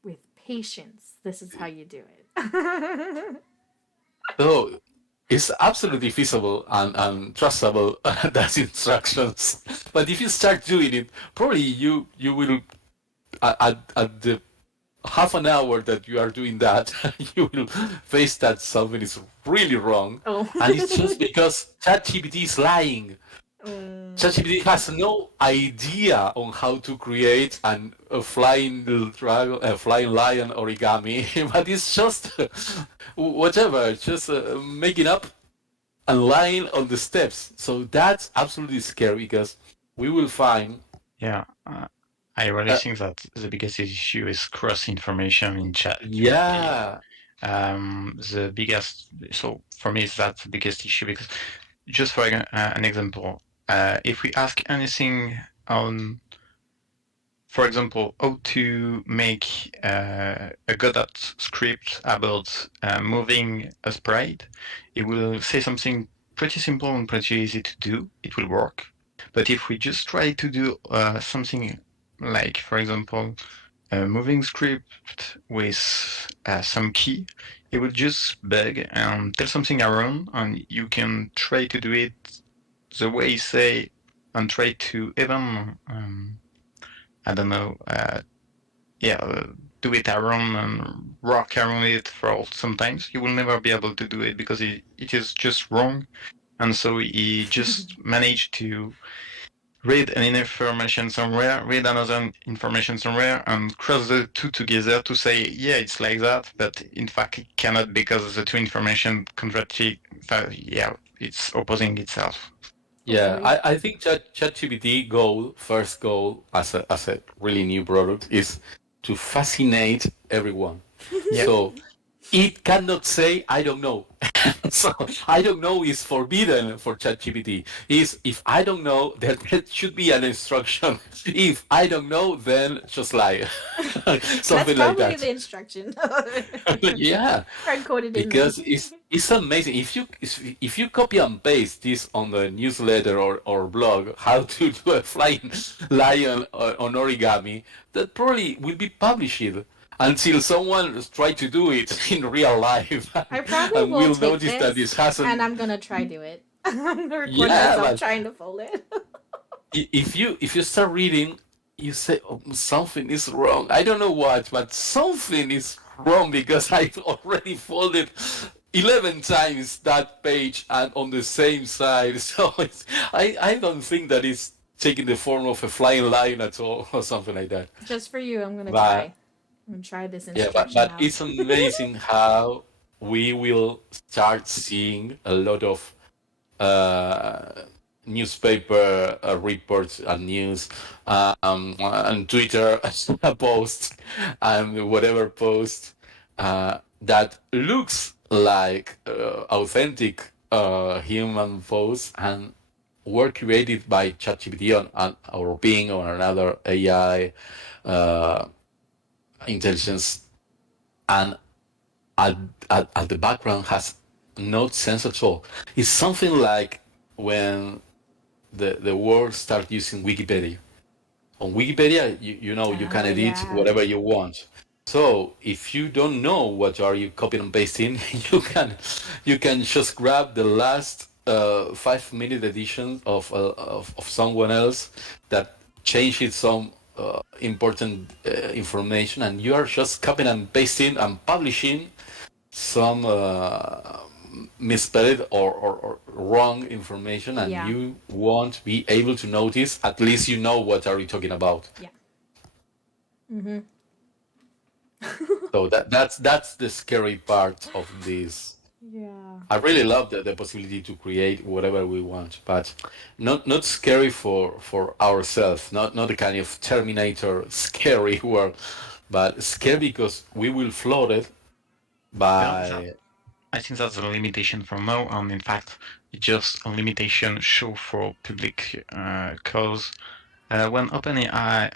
With patience, this is how you do it. So it's absolutely feasible and trustable. That's instructions. But if you start doing it, probably you will at the half an hour that you are doing that, you will face that something is really wrong. Oh. And it's just because ChatGPT is lying. ChatGPT has no idea on how to create a flying lion origami, but it's just whatever, just making up and lying on the steps. So that's absolutely scary because we will find. Yeah, I really think that the biggest issue is cross information in chat. Yeah. The biggest, so for me, that's the biggest issue because just for an example, if we ask anything on, for example, how to make a Godot script about moving a sprite, it will say something pretty simple and pretty easy to do. It will work. But if we just try to do something like, for example, a moving script with some key, it will just bug and tell something around, and you can try to do it the way you say, and try to even, I don't know, do it around and rock around it for sometimes. You will never be able to do it because it is just wrong. And so he just managed to read an information somewhere, read another information somewhere, and cross the two together to say, yeah, it's like that, but in fact it cannot because the two information it's opposing itself. Yeah, I think ChatGPT first goal as a really new product is to fascinate everyone. Yeah. So it cannot say I don't know. So I don't know is forbidden for ChatGPT. If I don't know, there should be an instruction. If I don't know, then just lie. Something like that. That's probably the instruction. Yeah, hard-coded in because it's amazing. If you copy and paste this on the newsletter or blog, how to do a flying lion on origami, that probably will be published until someone try to do it in real life. I probably and will we'll take notice that this hasn't. and I'm gonna try do it. I'm gonna record Yeah, myself but- trying to fold it. If you start reading, you say something is wrong. I don't know what, but something is wrong because I've already folded 11 times that page and on the same side. So I don't think that it's taking the form of a flying lion at all or something like that. Just for you, I'm gonna But- try. I'm gonna try this Yeah, instruction but out. it's amazing how we will start seeing a lot of newspaper reports and news and Twitter posts and whatever post that looks like authentic human posts and were created by ChatGPT or Bing or another AI intelligence, and at the background has no sense at all. It's something like when the world start using Wikipedia. On Wikipedia, you can edit whatever you want. So if you don't know what are you copying and pasting, you can just grab the last 5-minute edition of someone else that changes some important information, and you are just copying and pasting and publishing some misspelled or wrong information, and you won't be able to notice. At least you know what are you talking about. So that's the scary part of this. I really love the possibility to create whatever we want, but not scary for ourselves, not the kind of Terminator scary world, but scary because we will float it by. I think that's a limitation for now, and in fact, it's just a limitation show for public cause. When OpenAI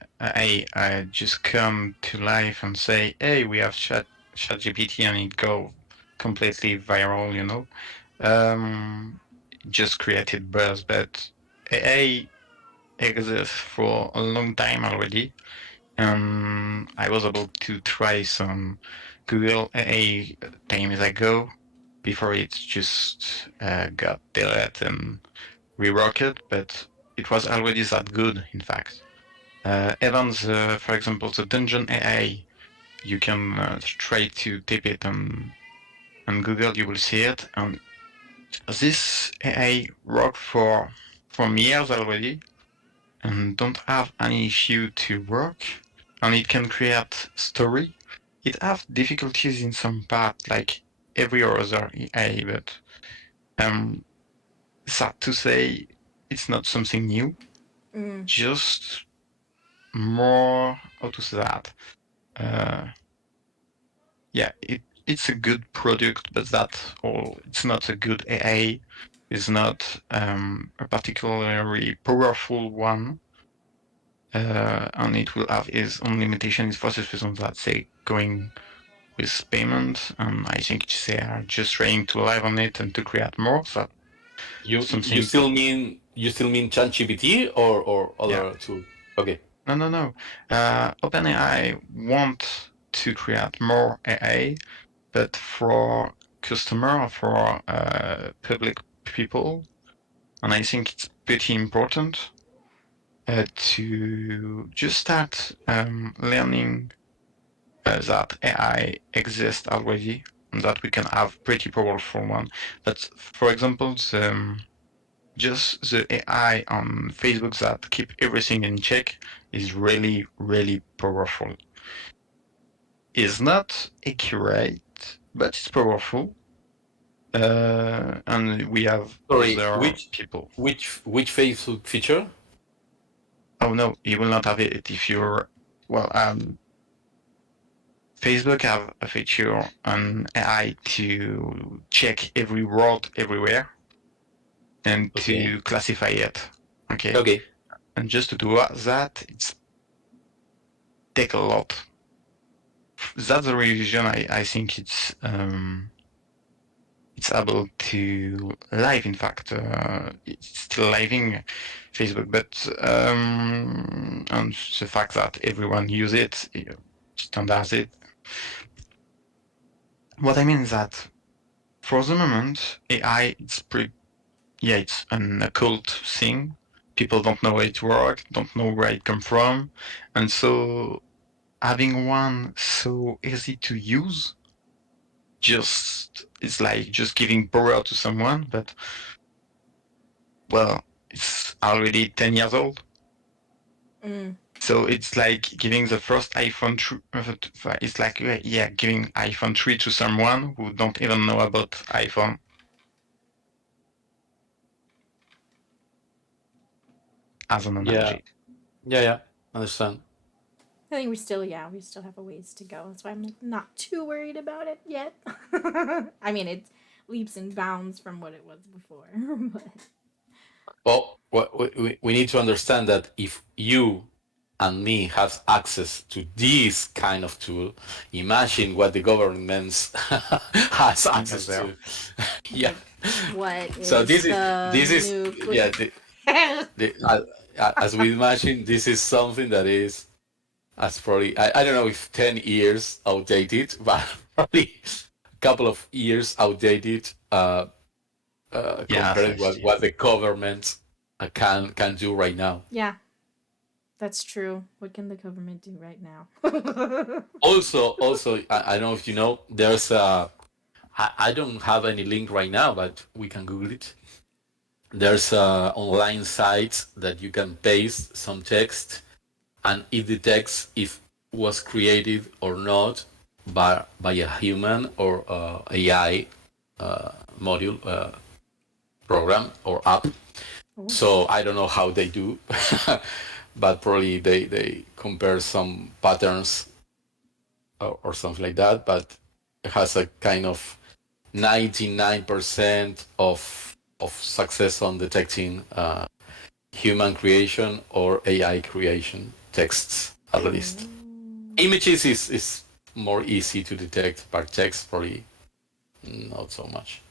just come to life and say, "Hey, we have ChatGPT," and it go completely viral, just created buzz. But AI exists for a long time already. I was able to try some Google AI times ago, before it just got deleted and reworked, but it was already that good, in fact. Even, for example, the Dungeon AI, you can try to type it on Google, you will see it. And this AI worked for years already and don't have any issue to work. And it can create story. It has difficulties in some part, like every other AI, but sad to say, it's not something new. Just more, how to say that? Yeah, it's a good product, but that's all. It's not a good AI. It's not a particularly powerful one. And it will have its own limitations for this reason that they going with payment, and I think they are just trying to live on it and to create more. So you still mean ChatGPT or other tool? Okay. No. OpenAI want to create more AI, but for customer or for public people, and I think it's pretty important to just start learning that AI exists already, and that we can have pretty powerful one. But for example, just the AI on Facebook that keep everything in check is really, really powerful. It's not accurate, but it's powerful. And we have other people. Which Facebook feature? Oh no, you will not have it if you're Facebook have a feature on AI to check every word everywhere and to classify it. Okay. And just to do that, it's take a lot. That's the reason I think it's able to live. In fact, it's still living Facebook, but and the fact that everyone use it, standards it. What I mean is that for the moment, AI it's an occult thing. People don't know how it works, don't know where it comes from, and so having one so easy to use it's like just giving power to someone, but well, it's already 10 years old. So it's like giving the first iPhone. It's like giving iPhone 3 to someone who don't even know about iPhone. As an analogy. Yeah. Understand. I think we still have a ways to go. That's why I'm like not too worried about it yet. I mean, it's leaps and bounds from what it was before. Well, we need to understand that if you and me have access to this kind of tool, imagine what the government has access to. Yeah. What is So this is nuclear? as we imagine, this is something that is as probably I don't know if 10 years outdated, but probably a couple of years outdated compared with what the government can do right now. Yeah, that's true. What can the government do right now? also, I don't know if you know, there's I don't have any link right now, but we can Google it. There's online sites that you can paste some text, and it detects if was created or not by a human or AI module program or app. So I don't know how they do, but probably they compare some patterns or something like that. But it has a kind of 99% of success on detecting human creation or AI creation texts, at least. Images is more easy to detect, but text probably not so much.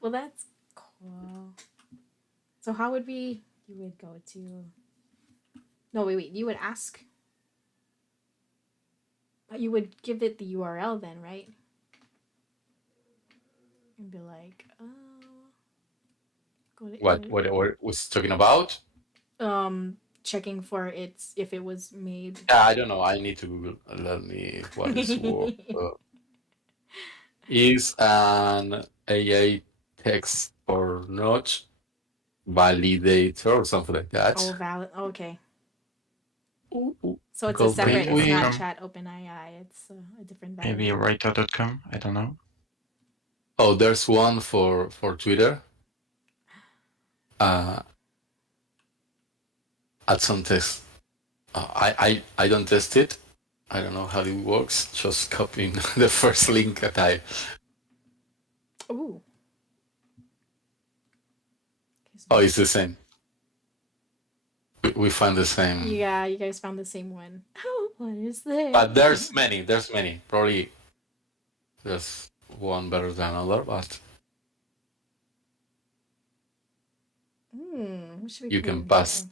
Well, that's cool. So how would you would go to... No, wait, you would ask... You would give it the URL then, right? And be like, What was talking about? Checking for if it was made. Yeah, I don't know. I need to Google. Let me. What is word? Is an AI text or not validator or something like that? Oh, valid. Okay. Ooh. So it's a separate. It's not Chat OpenAI. It's a different. Maybe writer.com. I don't know. Oh, there's one for Twitter. Add some text. I don't test it. I don't know how it works. Just copying the first link that I. Ooh. Oh, it's the same. We found the same. Yeah, you guys found the same one. Oh, what is this? But there's many. Probably there's one better than another, but you can pass.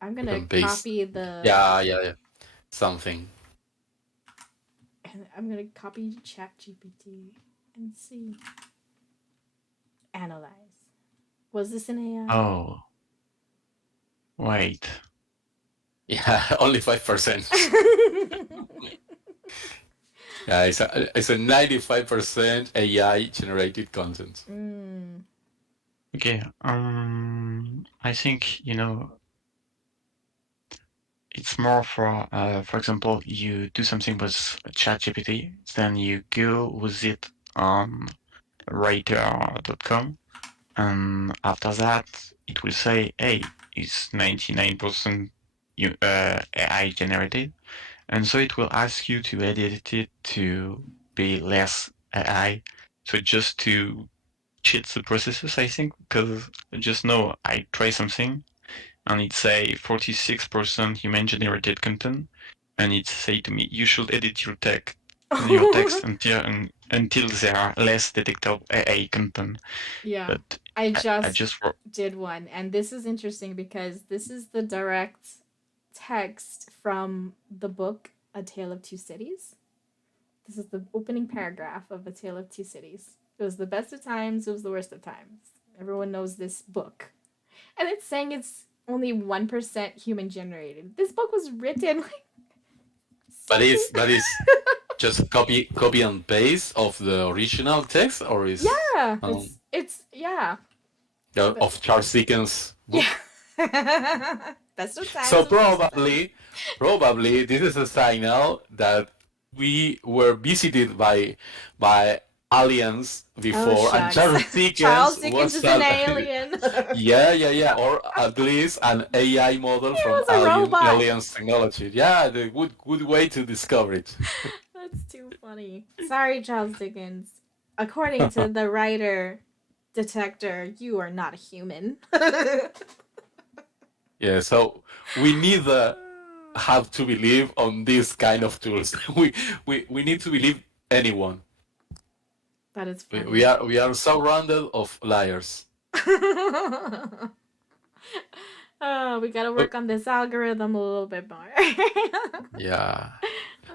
I'm gonna copy the. Yeah. Something. And I'm gonna copy ChatGPT and see. Analyze. Was this an AI? Oh. Wait. Yeah, only 5%. Yeah, it's a 95% AI generated content. Okay. I think it's more for example, you do something with ChatGPT, then you go with it on writer.com, and after that it will say, hey, it's 99% AI generated, and so it will ask you to edit it to be less AI, so just to cheat the processes, I think, because just know I try something and it say 46% human generated content, and it say to me, you should edit your text until there are less detectable AI content. Yeah, but I just did one, and this is interesting because this is the direct text from the book A Tale of Two Cities. This is the opening paragraph of A Tale of Two Cities. It was the best of times, it was the worst of times. Everyone knows this book. And it's saying it's only 1% human generated. This book was written like... But is just copy and paste of the original text, or is... Yeah, it's yeah. Of Charles Dickens' book? Yeah. Best of times. So probably this is a signal that we were visited by aliens before, and Charles Dickens is an alien. yeah, or at least an AI model from aliens technology. Yeah, the good way to discover it. That's too funny. Sorry, Charles Dickens. According to the writer detector, you are not a human. Yeah, so we neither have to believe on this kind of tools. We need to believe anyone. That is funny. We are surrounded of liars. We gotta work on this algorithm a little bit more. Yeah.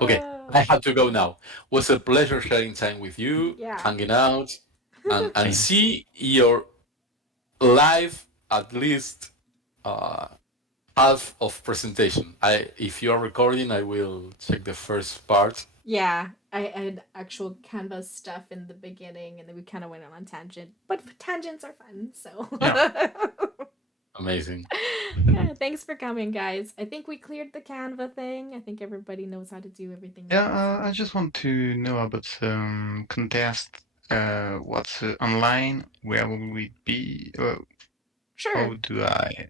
Okay, I have to go now. It was a pleasure sharing time with you, hanging out, and see your live at least half of presentation. If you are recording, I will check the first part. Yeah, I had actual Canva stuff in the beginning, and then we kind of went on a tangent. But tangents are fun, so. Yeah. Amazing. Yeah, thanks for coming, guys. I think we cleared the Canva thing. I think everybody knows how to do everything. Yeah, I just want to know about contest. What's online? Where will we be? Sure. How do I?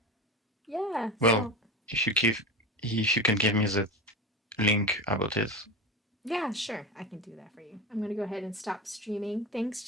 Yeah. Well, if you can give me the link about it. Yeah, sure. I can do that for you. I'm gonna go ahead and stop streaming. Thanks,